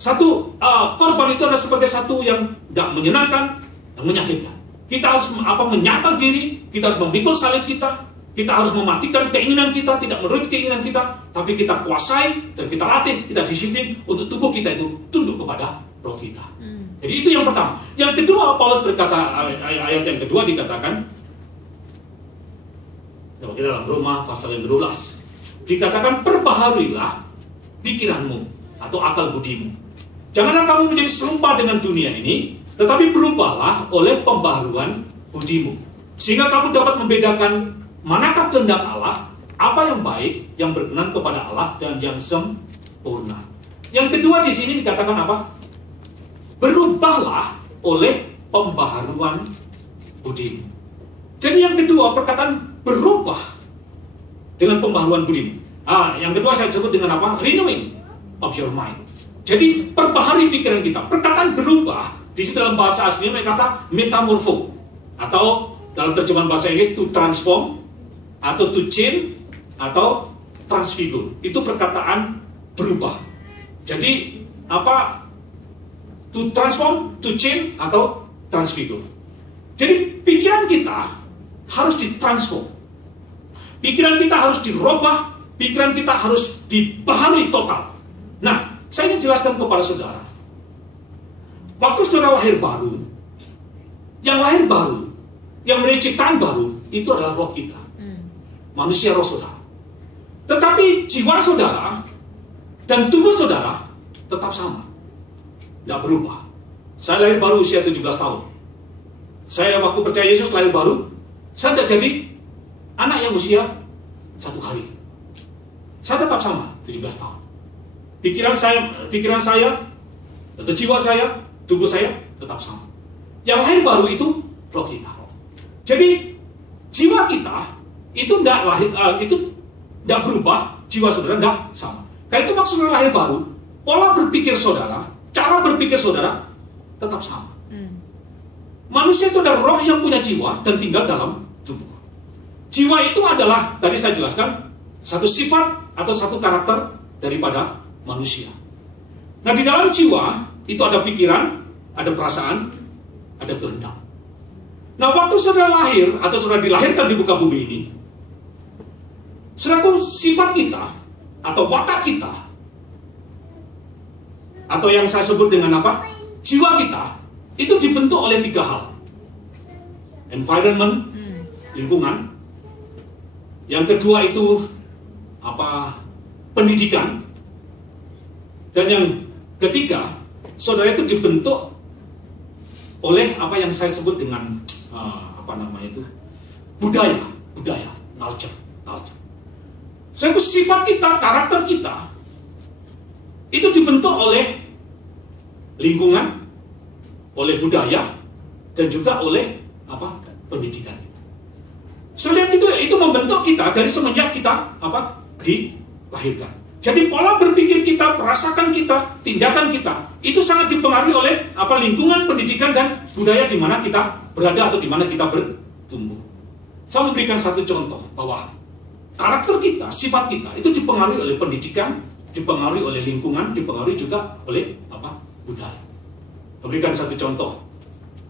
Satu korban itu adalah sebagai satu yang tidak menyenangkan, yang menyakitkan. Kita harus menyangkal diri, kita harus memikul salib kita harus mematikan keinginan kita, tidak menuruti keinginan kita, tapi kita kuasai dan kita latih, kita disiplin untuk tubuh kita itu tunduk kepada roh kita. Jadi itu yang pertama. Yang kedua, Paulus berkata, ayat yang kedua dikatakan, kita dalam Roma pasal yang 12, dikatakan perbaharuilah pikiranmu atau akal budimu. Janganlah kamu menjadi serupa dengan dunia ini, tetapi berubahlah oleh pembaharuan budimu, sehingga kamu dapat membedakan manakah kehendak Allah, apa yang baik, yang berkenan kepada Allah, dan yang sempurna. Yang kedua di sini dikatakan apa? Berubahlah oleh pembaharuan budimu. Jadi yang kedua perkataan berubah dengan pembaharuan budimu. Yang kedua saya sebut dengan apa? Renewing of your mind. Jadi perbaharui pikiran kita. Perkataan berubah di situ dalam bahasa aslinya mereka kata metamorpho, atau dalam terjemahan bahasa Inggris to transform, atau to change, atau transfigure. Itu perkataan berubah. Jadi to transform, to change, atau transfigure. Jadi pikiran kita harus ditransform. Pikiran kita harus dirubah, pikiran kita harus dibaharui total. Nah, saya ingin jelaskan kepada saudara. Waktu saudara lahir baru, yang lahir baru, yang memiliki ciptaan baru, itu adalah roh kita. Manusia roh saudara. Tetapi jiwa saudara dan tubuh saudara tetap sama, tidak berubah. Saya lahir baru usia 17 tahun. Saya waktu percaya Yesus lahir baru, saya tidak jadi anak yang usia 1 hari. Saya tetap sama 17 tahun. Pikiran saya atau jiwa saya, tubuh saya tetap sama. Yang lahir baru itu roh kita. Jadi jiwa kita itu tidak berubah, jiwa saudara tidak sama. Karena itu maksud lahir baru, pola berpikir saudara, cara berpikir saudara tetap sama. Manusia itu adalah roh yang punya jiwa dan tinggal dalam tubuh. Jiwa itu adalah, tadi saya jelaskan, satu sifat atau satu karakter daripada manusia. Nah, di dalam jiwa itu ada pikiran, ada perasaan, ada kehendak. Nah, waktu saudara lahir atau saudara dilahirkan di muka bumi ini, saudaraku, sifat kita atau watak kita, atau yang saya sebut dengan jiwa kita, itu dibentuk oleh 3 hal. Environment, lingkungan. Yang kedua itu pendidikan. Dan yang ketiga, saudara itu dibentuk oleh apa yang saya sebut dengan budaya, culture. Saudara, sifat kita, karakter kita itu dibentuk oleh lingkungan, oleh budaya, dan juga oleh pendidikan. Saudara, itu membentuk kita dari semenjak kita dilahirkan. Jadi pola berpikir kita, perasaan kita, tindakan kita itu sangat dipengaruhi oleh lingkungan, pendidikan, dan budaya di mana kita berada atau di mana kita bertumbuh. Saya memberikan satu contoh bahwa karakter kita, sifat kita itu dipengaruhi oleh pendidikan, dipengaruhi oleh lingkungan, dipengaruhi juga oleh budaya. Memberikan satu contoh.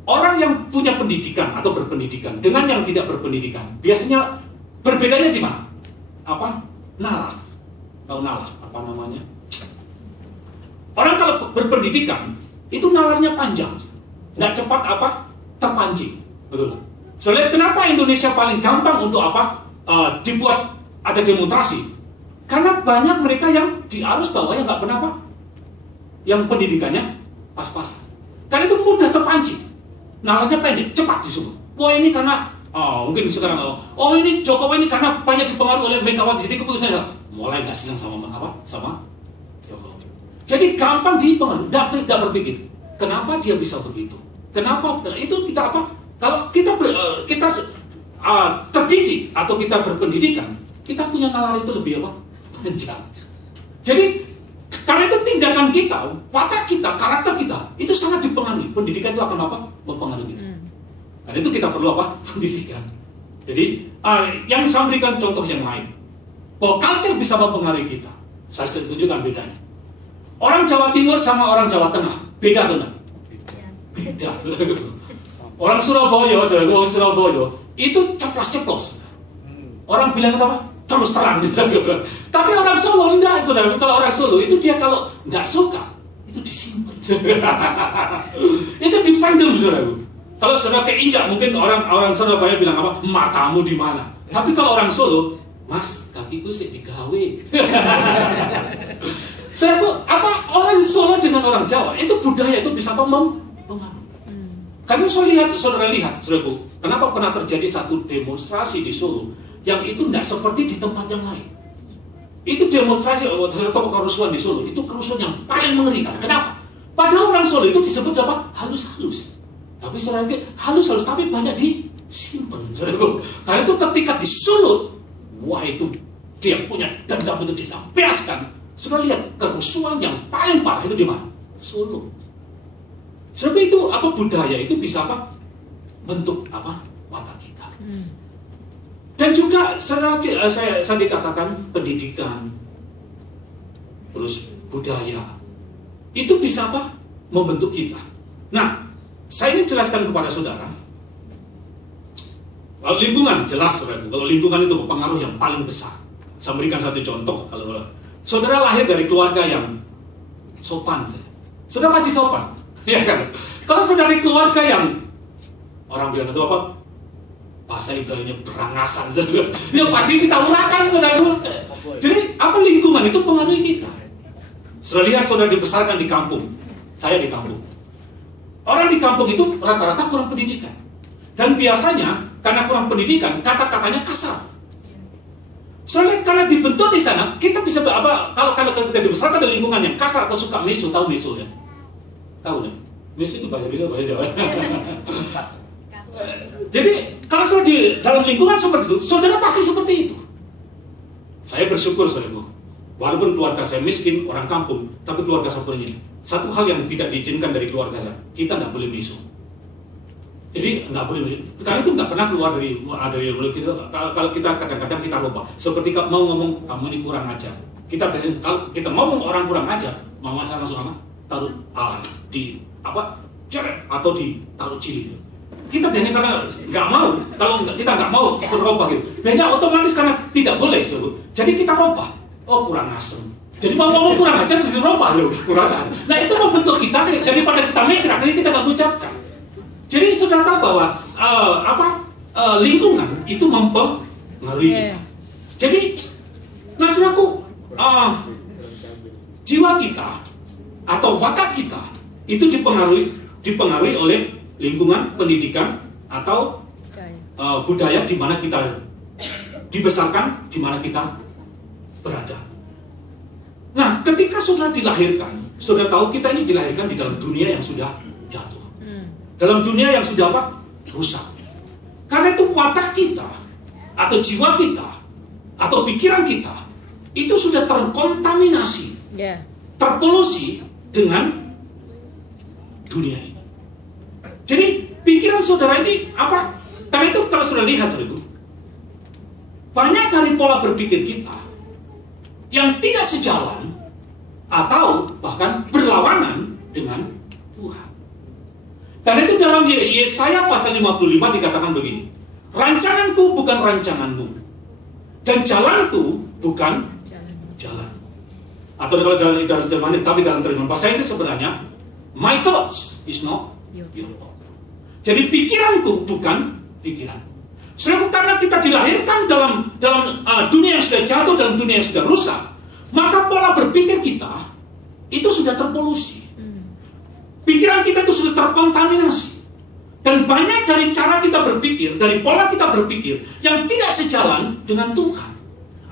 Orang yang punya pendidikan atau berpendidikan dengan yang tidak berpendidikan, biasanya berbedanya di mana? Nalar. Tahu nalar? Apa namanya? Orang kalau berpendidikan itu nalarnya panjang, nggak cepat terpancing, betul? Soalnya kenapa Indonesia paling gampang untuk dibuat ada demonstrasi? Karena banyak mereka yang di arus bawah yang nggak pernah yang pendidikannya pas-pasan. Karena itu mudah terpancing, nalarnya pendek, cepat disuruh. Wah, ini karena mungkin sekarang ini Jokowi ini karena banyak dipengaruhi oleh Megawati, jadi keputusannya mulai nggak senang sama Jokowi. Jadi gampang dipengaruhi, tidak berpikir kenapa dia bisa begitu, kenapa itu kita kalau kita terdidik atau kita berpendidikan, kita punya nalar itu lebih panjang. Jadi karena Karena itu tindakan kita, watak kita, karakter kita, itu sangat dipengaruhi. Pendidikan itu akan apa? Mempengaruhi kita. Karena itu kita perlu apa? Pendidikan. Jadi, yang saya berikan contoh yang lain. Bahwa culture bisa mempengaruhi kita. Saya tunjukkan bedanya. Orang Jawa Timur sama orang Jawa Tengah, beda tuh, beda. Orang Surabaya, orang Surabaya, itu ceplos-ceplos. Orang bilang apa? Terus terang. Tapi orang Solo enggak, saudara. Kalau orang Solo itu dia kalau enggak suka, itu disimpan. Itu dipendam, saudara. Kalau saudara keinjak, mungkin orang Surabaya bilang apa? Matamu di mana? Tapi kalau orang Solo, Mas, kakiku sih digawe. Saudara, apa orang Solo dengan orang Jawa itu budaya itu bisa mempengaruhi. Karena saudara lihat, saudaraku, kenapa pernah terjadi satu demonstrasi di Solo yang itu tidak seperti di tempat yang lain. Itu demonstrasi atau kerusuhan di Solo, itu kerusuhan yang paling mengerikan. Kenapa? Padahal orang Solo itu disebut apa? Halus-halus. Tapi saudara lihat, halus-halus tapi banyak disimpan, saudaraku. Karena itu ketika disulut, wah itu dia punya dendam itu dilampiaskan. Saudara lihat kerusuhan yang paling parah itu di mana? Solo. Sebab itu apa budaya itu bisa apa? Bentuk apa? Watak kita. Dan juga saya dikatakan pendidikan, terus budaya itu bisa apa? Membentuk kita. Nah, saya ingin jelaskan kepada saudara. Lingkungan jelas, saudara. Kalau lingkungan itu berpengaruh yang paling besar. Saya berikan satu contoh. Kalau saudara lahir dari keluarga yang sopan, saudara pasti sopan. Ya kan? Kalau saudara dari keluarga yang orang bilang itu apa? Bahasa Ibraninya berangasan, ya pasti kita urakan, saudara. Jadi apa lingkungan itu pengaruhi kita. Saudara lihat, saudara dibesarkan di kampung. Saya di kampung. Orang di kampung itu rata-rata kurang pendidikan. Dan biasanya karena kurang pendidikan, kata-katanya kasar. Saudara lihat, karena dibentuk di sana, kita bisa apa? Kalau kita dibesarkan di lingkungan yang kasar atau suka mesu, tahu mesu ya? Tahu nih, mesu itu bahasa Jawa. Jadi kalau saudara di dalam lingkungan seperti itu, saudara pasti seperti itu. Saya bersyukur, saudara. Walaupun keluarga saya miskin, orang kampung, tapi keluarga saya punya ini. Satu hal yang tidak diizinkan dari keluarga saya, kita nggak boleh mesu. Jadi nggak boleh, karena itu nggak pernah keluar dari mulut kita. Kalau kita kadang-kadang kita lupa. Seperti mau ngomong kamu ini kurang ajar. Kalau kita ngomong orang kurang ajar, mau saya langsung apa? Taruh di apa? Ceret atau ditaruh cili. Kita biasanya karena nggak mau, kalau kita nggak mau berubah gitu. Biasanya otomatis karena tidak boleh, jadi kita robah. Oh kurang asem. Jadi mau ngomong kurang ajar, kita robah loh, kurang ajar. Nah itu membentuk kita, daripada kita mikir, akhirnya kita nggak ucapkan. Jadi saudara tahu bahwa lingkungan itu mempengaruhi kita. Jadi, nah saudaraku, jiwa kita atau watak kita itu dipengaruhi oleh lingkungan, pendidikan atau budaya di mana kita dibesarkan, di mana kita berada. Nah, ketika saudara dilahirkan, saudara tahu kita ini dilahirkan di dalam dunia yang sudah jatuh, dalam dunia yang sudah apa? Rusak. Karena itu watak kita atau jiwa kita atau pikiran kita itu sudah terkontaminasi, terpolusi dengan dunia ini. Jadi pikiran saudara ini apa? Karena itu kalau saudara lihat, saudara, banyak dari pola berpikir kita yang tidak sejalan atau bahkan berlawanan dengan Tuhan. Karena itu dalam Yesaya pasal 55 dikatakan begini, rancanganku bukan rancanganmu, dan jalanku bukan jalan. Atau kalau dalam terjemahan, tapi dalam terjemahan bahasa Inggris sebenarnya, my thoughts is not your thoughts. Jadi pikiranku bukan pikiran. Saudara, karena kita dilahirkan dalam dunia yang sudah jatuh, dalam dunia yang sudah rusak, maka pola berpikir kita itu sudah terpolusi. Pikiran kita itu sudah terkontaminasi. Dan banyak dari cara kita berpikir, dari pola kita berpikir yang tidak sejalan dengan Tuhan,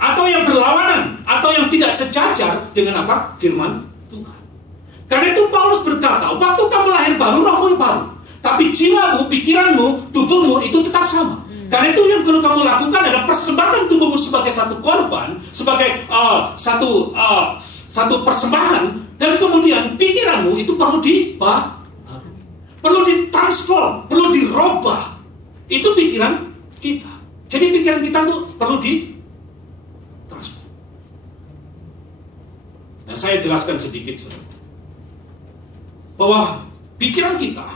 atau yang berlawanan, atau yang tidak sejajar dengan apa? Firman Tuhan. Karena itu Paulus berkata, waktu kamu lahir baru, rohmu baru, tapi jiwamu, pikiranmu, tubuhmu itu tetap sama. Karena itu yang perlu kamu lakukan adalah persembahkan tubuhmu sebagai satu korban, sebagai satu persembahan Dan kemudian pikiranmu itu perlu perlu ditransform, perlu dirubah. Itu pikiran kita. Jadi pikiran kita itu perlu ditransform. Nah, saya jelaskan sedikit, saudara, bahwa pikiran kita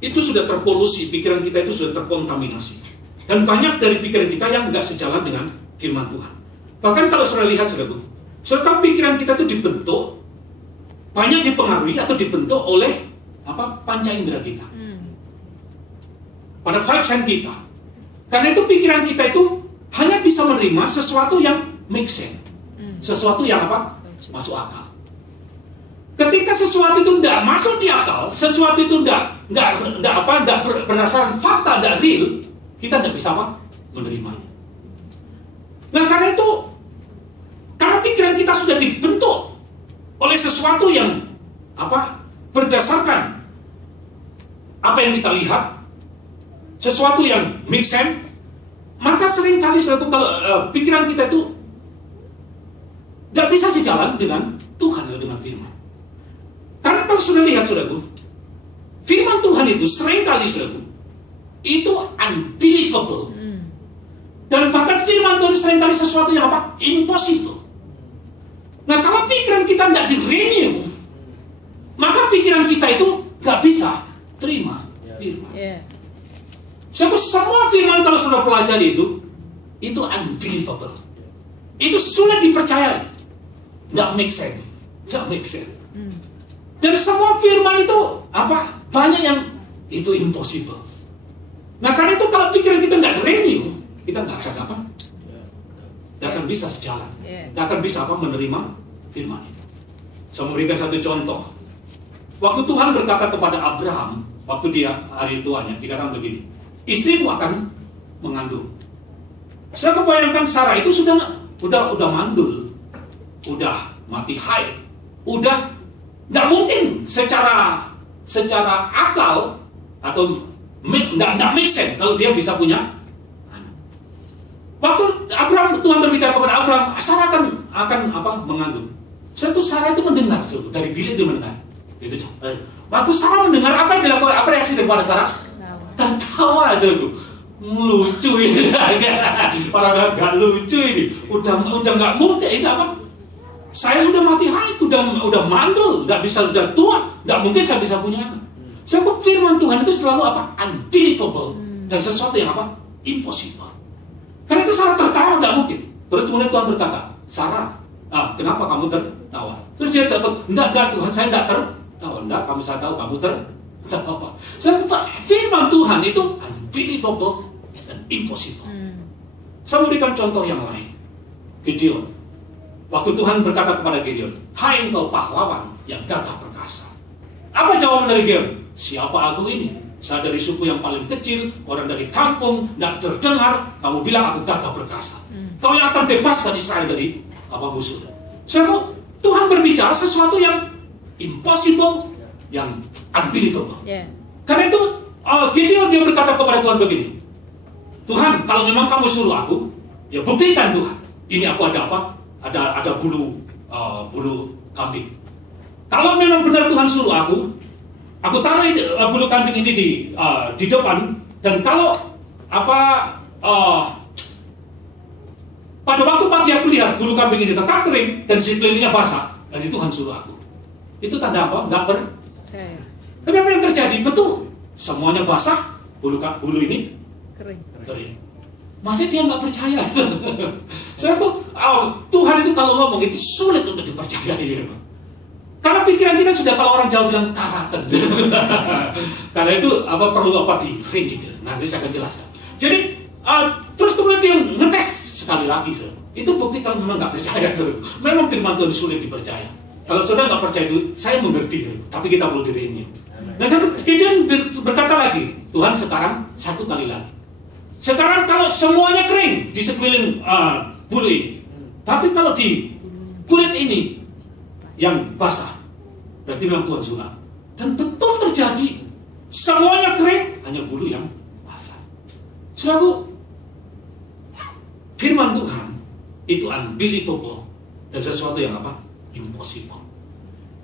itu sudah terpolusi, pikiran kita itu sudah terkontaminasi. Dan banyak dari pikiran kita yang nggak sejalan dengan firman Tuhan. Bahkan kalau saudara lihat, saudara, serta pikiran kita itu dibentuk, banyak dipengaruhi atau dibentuk oleh panca indera kita, pada five sense kita. Karena itu pikiran kita itu hanya bisa menerima sesuatu yang make sense, sesuatu yang masuk akal. Ketika sesuatu itu tidak masuk di akal, sesuatu itu tidak berdasarkan fakta, tidak real, kita tidak bisa menerimanya. Nah, karena itu, karena pikiran kita sudah dibentuk oleh sesuatu yang berdasarkan apa yang kita lihat, sesuatu yang make sense, maka seringkali kalau pikiran kita itu tidak bisa sejalan dengan Tuhan atau dengan firman. Karena kalau sudah lihat, saudaraku, firman Tuhan itu seringkali, saudaraku, itu unbelievable. Dan bahkan firman Tuhan seringkali sesuatu yang impossible. Nah, kalau pikiran kita tidak di-renew, maka pikiran kita itu nggak bisa terima firman. Semua firman kalau sudah pelajari itu unbelievable. Itu sulit dipercaya. Nggak make sense. Dan semua firman itu banyak yang itu impossible. Nah, karena itu kalau pikiran kita nggak renew, kita nggak akan bisa sejalan, nggak akan bisa menerima firman itu. Saya memberikan satu contoh. Waktu Tuhan berkata kepada Abraham, waktu dia hari tuanya, dikatakan begini, istrimu akan mengandung. Saya kebayangkan Sarah itu sudah mandul, udah mati haid, udah nggak mungkin secara akal atau nggak make sense kalau dia bisa punya anak. Waktu Tuhan berbicara kepada Abraham, Sarah akan mengandung. Sarah itu mendengar dari bilik dia mendengar. Waktu Sarah mendengar apa yang dilakukan, apa reaksi daripada Sarah? Tertawa aja aku. Lucu ini. Orang nggak lucu ini. Udah nggak mungkin ini saya sudah mati haid, udah mandul, nggak bisa, sudah tua, nggak mungkin saya bisa punya anak. Sebab firman Tuhan itu selalu unbelievable, dan sesuatu yang impossible. Karena itu Sarah tertawa, nggak mungkin. Terus kemudian Tuhan berkata, Sarah, kenapa kamu tertawa? Terus dia dapat, enggak Tuhan, saya enggak tertawa. Enggak, saya tahu kamu tertawa. Sebab firman Tuhan itu unbelievable dan impossible. Saya memberikan contoh yang lain. Gideon. Waktu Tuhan berkata kepada Gideon, hai engkau pahlawan yang gagah perkasa. Apa jawaban dari Gideon? Siapa aku ini? Saya dari suku yang paling kecil, orang dari kampung, tidak terdengar. Kamu bilang aku gagah perkasa. Kau yang akan bebaskan Israel dari musuh. Sebab Tuhan berbicara sesuatu yang impossible, yang unbelievable. Karena itu Gideon dia berkata kepada Tuhan begini, Tuhan, kalau memang kamu suruh aku, ya buktikan Tuhan. Ini aku ada ada bulu kambing. Kalau memang benar Tuhan suruh aku taruh bulu kambing ini di depan, dan kalau pada waktu pagi aku lihat bulu kambing ini tetap kering dan sekelilingnya basah, dan itu Tuhan suruh aku. Itu tanda apa? Nggak percaya. Tapi apa yang terjadi? Betul, semuanya basah, bulu ini kering. Masih dia nggak percaya. Tuhan itu kalau ngomong itu sulit untuk dipercayai. Karena pikiran kita sudah, kalau orang Jawa bilang karaten. Karena itu perlu di-rinci. Nanti saya akan jelaskan. Jadi terus kemudian dia ngetes sekali lagi. Itu bukti kalau memang nggak percaya. Memang firman Tuhan sulit dipercaya. Kalau saudara nggak percaya itu, saya mengerti. Tapi kita perlu di-rinci. Nah, Gideon berkata lagi, Tuhan sekarang satu kali lagi. Sekarang kalau semuanya kering di sekeliling bulu ini, tapi kalau di kulit ini yang basah, berarti memang Tuhan suka. Dan betul terjadi, semuanya kering, hanya bulu yang basah. Saudaraku, firman Tuhan itu unbelievable dan sesuatu yang impossible.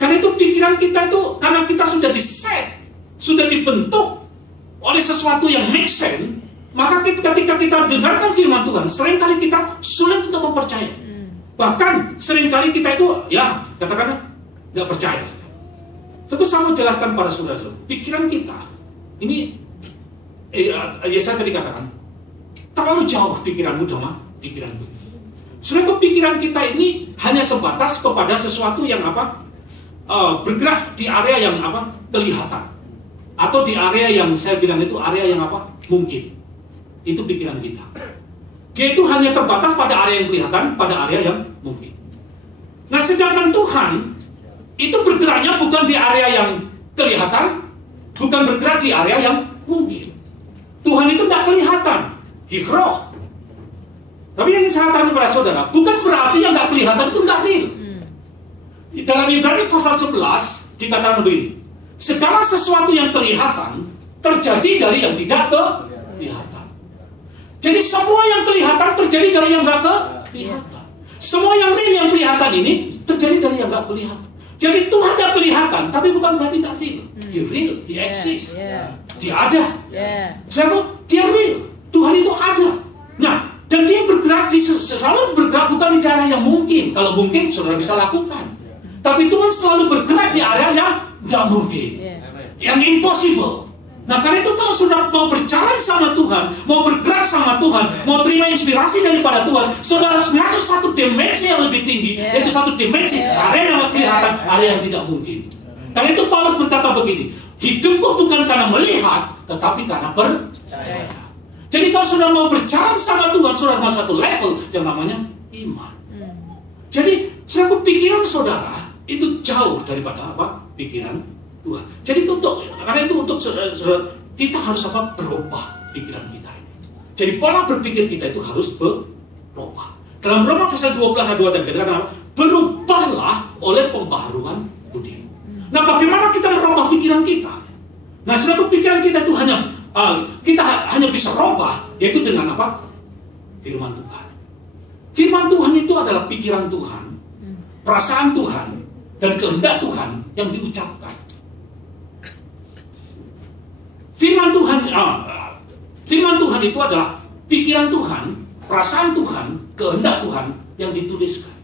Karena itu pikiran kita itu, karena kita sudah diset, sudah dibentuk oleh sesuatu yang make sense, maka ketika kita dengarkan firman Tuhan, seringkali kita sulit untuk mempercayai. Bahkan seringkali kita itu, ya katakanlah, nggak percaya. Tapi saya mau jelaskan pada saudara-saudara, pikiran kita, ini, Yesaya tadi katakan, terlalu jauh pikiranmu sama pikiranmu. Sebenarnya pikiran kita ini hanya sebatas kepada sesuatu yang apa? Bergerak di area yang apa? Kelihatan. Atau di area yang saya bilang itu area yang apa? Mungkin. Itu pikiran kita. Dia itu hanya terbatas pada area yang kelihatan, pada area yang mungkin. Nah, sedangkan Tuhan itu bergeraknya bukan di area yang kelihatan, bukan bergerak di area yang mungkin. Tuhan itu tidak kelihatan, Roh. Tapi yang ingin saya katakan kepada saudara, bukan berarti yang nggak kelihatan itu nggak real. Dalam Ibrani pasal 11 dikatakan begini, segala sesuatu yang kelihatan terjadi dari yang tidak kelihatan. Jadi semua yang kelihatan terjadi dari yang nggak kelihatan. Semua yang real yang kelihatan ini terjadi dari yang nggak kelihatan. Jadi Tuhan nggak kelihatan, tapi bukan berarti tidak real. Dia real, dia eksis, dia ada. Dia real. Tuhan itu ada. Nah, dan dia bergerak selalu bergerak bukan di daerah yang mungkin. Kalau mungkin saudara bisa lakukan. Tapi Tuhan selalu bergerak di area yang tidak mungkin, yang impossible. Nah, karena itu kalau sudah mau berjalan sama Tuhan, mau bergerak sama Tuhan, mau terima inspirasi daripada Tuhan, saudara harus masuk satu dimensi yang lebih tinggi, yaitu satu dimensi area yang kelihatan, area yang tidak mungkin. Karena itu Paulus berkata begini, hidupku bukan karena melihat, tetapi karena percaya. Jadi kalau sudah mau berjalan sama Tuhan, saudara mau satu level yang namanya iman. Jadi pikiran saudara itu jauh daripada apa? Pikiran Tuhan. Jadi karena itu untuk saudara, kita harus apa? Berubah pikiran kita ini. Jadi pola berpikir kita itu harus berubah. Dalam Roma pasal 12 ayat 2 dikatakan apa? Berubahlah oleh pembaharuan budi. Nah, bagaimana kita merubah pikiran kita? Nah, saudara, pikiran kita itu kita hanya bisa rubah, yaitu dengan apa? Firman Tuhan. Firman Tuhan itu adalah pikiran Tuhan, perasaan Tuhan, dan kehendak Tuhan yang diucapkan. Firman Tuhan itu adalah pikiran Tuhan, perasaan Tuhan, kehendak Tuhan yang dituliskan.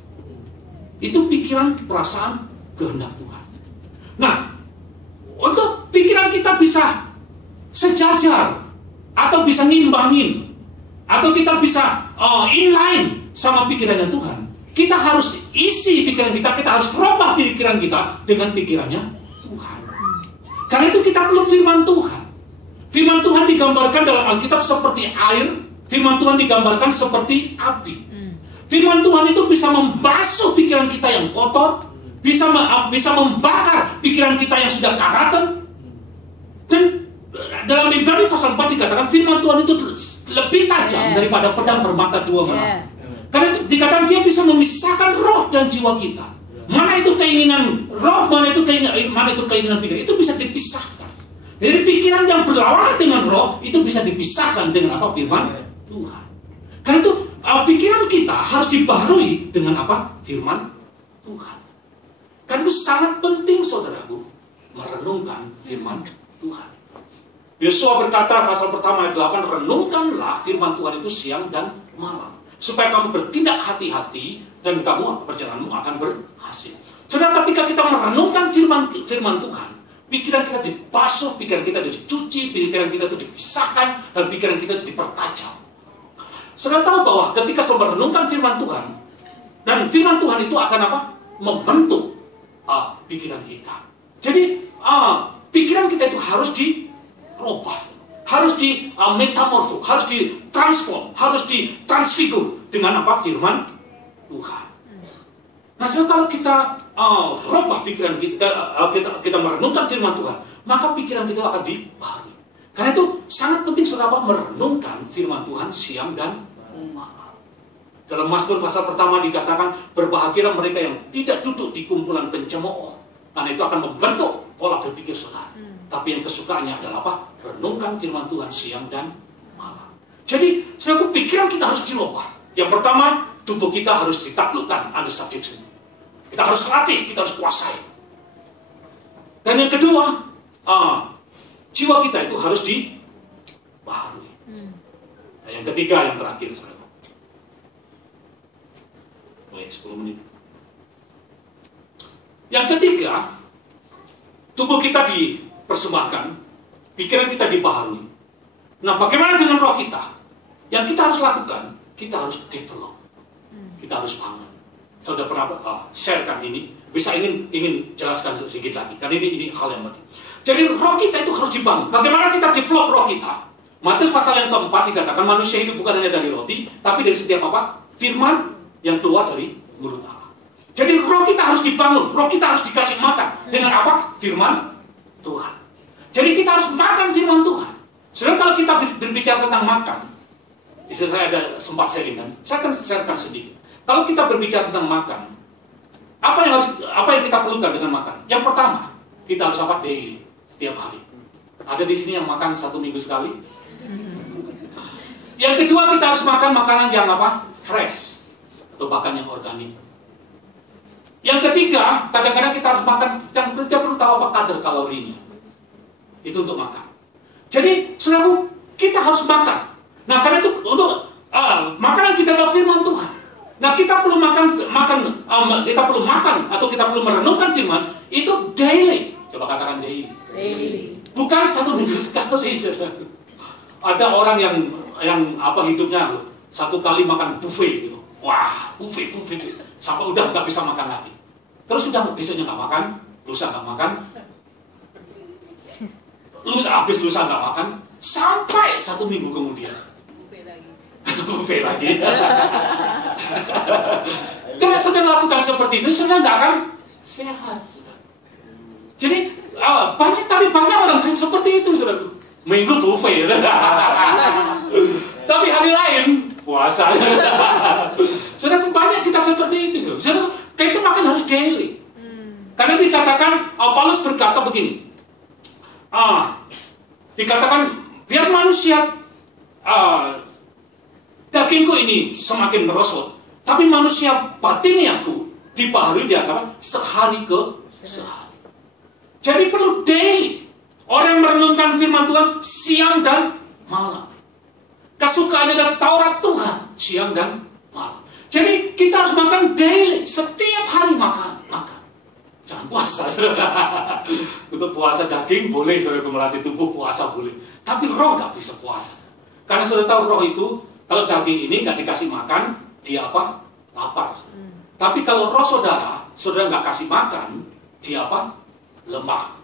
Itu pikiran, perasaan, kehendak Tuhan. Nah, untuk pikiran kita bisa sejajar, atau bisa ngimbangin, atau kita bisa inline sama pikirannya Tuhan, kita harus isi pikiran kita harus rubah pikiran kita dengan pikirannya Tuhan. Karena itu kita perlu firman Tuhan. Firman Tuhan digambarkan dalam Alkitab seperti air, firman Tuhan digambarkan seperti api. Firman Tuhan itu bisa membasuh pikiran kita yang kotor, bisa membakar pikiran kita yang sudah karat. Dan dalam Ibrani pasal 4 dikatakan firman Tuhan itu lebih tajam daripada pedang bermata dua mata. Karena itu dikatakan dia bisa memisahkan roh dan jiwa kita. Mana itu keinginan roh, mana itu keinginan pikiran, itu bisa dipisahkan. Jadi pikiran yang berlawanan dengan roh itu bisa dipisahkan dengan apa? Firman Tuhan. Karena itu pikiran kita harus dibaharui dengan apa? Firman Tuhan. Karena itu sangat penting saudaraku merenungkan firman Tuhan. Yosua berkata pasal pertama ayat 8, renungkanlah firman Tuhan itu siang dan malam, supaya kamu bertindak hati-hati dan kamu perjalananmu akan berhasil. Saudara, ketika kita merenungkan firman Tuhan, pikiran kita dibasuh, pikiran kita dicuci, pikiran kita itu dipisahkan, dan pikiran kita itu dipertajam. Saudara tahu bahwa ketika saudara merenungkan firman Tuhan, dan firman Tuhan itu akan apa? Membentuk pikiran kita. Jadi pikiran kita itu harus dirubah, harus metamorfo, harus ditransform, harus ditransfigur dengan apa? Firman Tuhan. Nah, kalau kita rubah pikiran kita merenungkan firman Tuhan, maka pikiran kita akan dibaharui. Karena itu sangat penting saudara merenungkan firman Tuhan siang dan malam. Dalam Mazmur pasal pertama dikatakan, berbahagialah mereka yang tidak duduk di kumpulan pencemooh, karena itu akan membentuk pola berpikir saudara. Tapi yang kesukaannya adalah apa? Renungkan firman Tuhan siang dan malam. Jadi, saudara, pikiran kita harus dirubah. Yang pertama, tubuh kita harus ditaklukkan under subjection. Kita harus latih, kita harus kuasai. Dan yang kedua, jiwa kita itu harus dibaharui. Nah, yang ketiga, yang terakhir, saudara. 10 menit. Yang ketiga, tubuh kita dipersembahkan, pikiran kita dibaharui. Nah, bagaimana dengan roh kita? Yang kita harus lakukan, kita harus develop. Kita harus bangun. Saya sudah pernah sharekan ini, bisa ingin jelaskan sedikit lagi, karena ini hal yang penting. Jadi roh kita itu harus dibangun. Bagaimana kita develop roh kita? Matius pasal yang keempat dikatakan manusia hidup bukan hanya dari roti, tapi dari setiap apa? Firman yang keluar dari mulut Allah. Jadi roh kita harus dibangun, roh kita harus dikasih makan. Dengan apa? Firman Tuhan. Jadi kita harus makan firman Tuhan. Sebenarnya kalau kita berbicara tentang makan, istri saya ada sempat sharing, saya akan sharekan sedikit. Kalau kita berbicara tentang makan, apa yang kita perlukan dengan makan? Yang pertama, kita harus apa? Daily, setiap hari. Ada di sini yang makan 1 minggu sekali. Yang kedua, kita harus makan makanan yang apa? Fresh, atau bahkan yang organik. Yang ketiga, kadang-kadang kita harus makan yang kita perlu tahu apa kadar kalorinya. Itu untuk makan. Jadi, saudaraku, kita harus makan. Nah, karena itu untuk makanan kita adalah firman Tuhan. Nah, kita perlu kita perlu makan atau kita perlu merenungkan firman itu daily. Coba katakan daily. Bukan 1 minggu sekali, saudara. Ada orang yang hidupnya 1 kali makan buffet gitu. Wah, buffet sampai udah nggak bisa makan lagi. Terus udah besoknya nggak makan, lusa nggak makan, habis lusa nggak makan, sampai 1 minggu kemudian. Buffet lagi. Coba saudara lakukan seperti itu, saudara nggak akan sehat. Jadi banyak orang seperti itu, saudara. Minggu buffet, tapi hari lain puasa. Saudara, banyak kita seperti itu. Saudara, kita makan harus daily. Karena dikatakan Paulus berkata begini. Dikatakan biar manusia dagingku ini semakin merosot, tapi manusia batiniaku dibaharui dia apa? Sehari ke sehari. Jadi perlu daily. Orang merenungkan firman Tuhan siang dan malam. Kesukaannya adalah Taurat Tuhan siang dan malam. Jadi kita harus makan daily, setiap hari makan. Jangan puasa, saudara. Untuk puasa daging boleh, saudara, melatih tubuh puasa boleh. Tapi roh nggak bisa puasa. Karena saudara tahu roh itu kalau daging ini nggak dikasih makan, dia apa? Lapar. Tapi kalau roh saudara nggak kasih makan, dia apa? Lemah.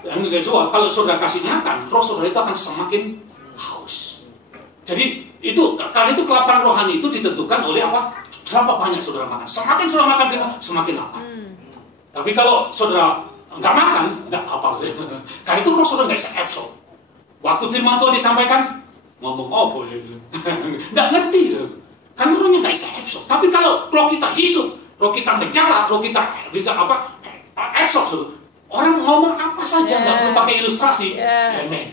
Dan kalau saudara kasih makan, roh saudara itu akan semakin haus. Jadi karena itu kelaparan rohani itu ditentukan oleh apa? Berapa banyak saudara makan. Semakin saudara makan firman, semakin lapar. Tapi kalau saudara nggak makan, nggak lapar. Karena itu roh saudara nggak bisa absorb. Waktu firman Tuhan disampaikan, ngomong apa ya? Nggak ngerti. Kan rohnya nggak bisa absorb. Tapi kalau roh kita hidup, roh kita menyala, roh kita bisa apa? Absorb. Orang ngomong apa saja, nggak perlu pakai ilustrasi. Amen.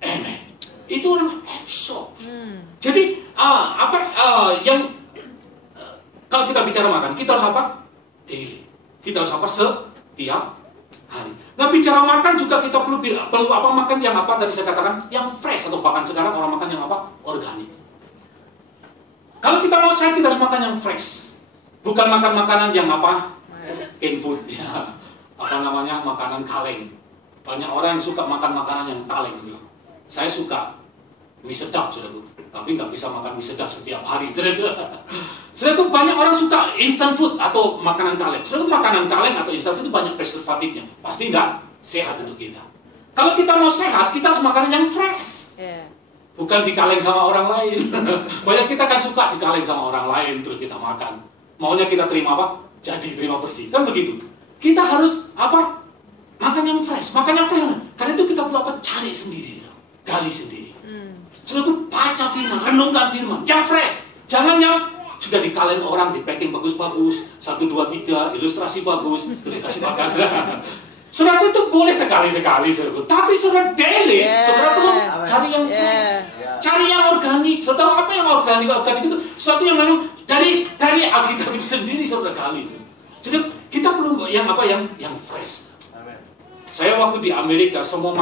Amen. Itu orang absorb. Jadi kalau kita bicara makan, kita harus apa? Daily. Kita harus apa? Setiap hari. Nah, bicara makan juga kita perlu apa? Makan yang apa? Tadi saya katakan yang fresh, atau bahkan sekarang orang makan yang apa? Organik. Kalau kita mau sehat, kita harus makan yang fresh. Bukan makan makanan yang apa? Canned food. Ya. Makanan kaleng. Banyak orang yang suka makan makanan yang kaleng. Saya suka mie sedap, saudara. Tapi nggak bisa makan mie sedap setiap hari. Saudara, banyak orang suka instant food atau makanan kaleng. Saudara, makanan kaleng atau instant food itu banyak preservatifnya. Pasti nggak sehat untuk kita. Kalau kita mau sehat, kita harus makanan yang fresh. Bukan dikaleng sama orang lain. Banyak kita kan suka dikaleng sama orang lain terus kita makan. Maunya kita terima apa? Jadi terima bersih. Kan begitu. Kita harus apa? Makan yang fresh. Makan yang fresh. Karena itu kita perlu apa? Cari sendiri. Gali sendiri. Saudara, baca firman, renungkan firman. Yang fresh. Jangan yang sudah dikaleng orang, di packing bagus-bagus, 1, 2, 3, ilustrasi bagus, terus dikasih makan. Saudara, itu boleh sekali-sekali, saudara. Tapi saudara daily, saudara perlu cari yang fresh. Cari yang organik. Saudara, apa yang organik? Organik itu sesuatu yang memang dari Alkitab itu sendiri, saudara gali. Jadi kita perlu yang apa? Yang fresh. Saya waktu di Amerika semua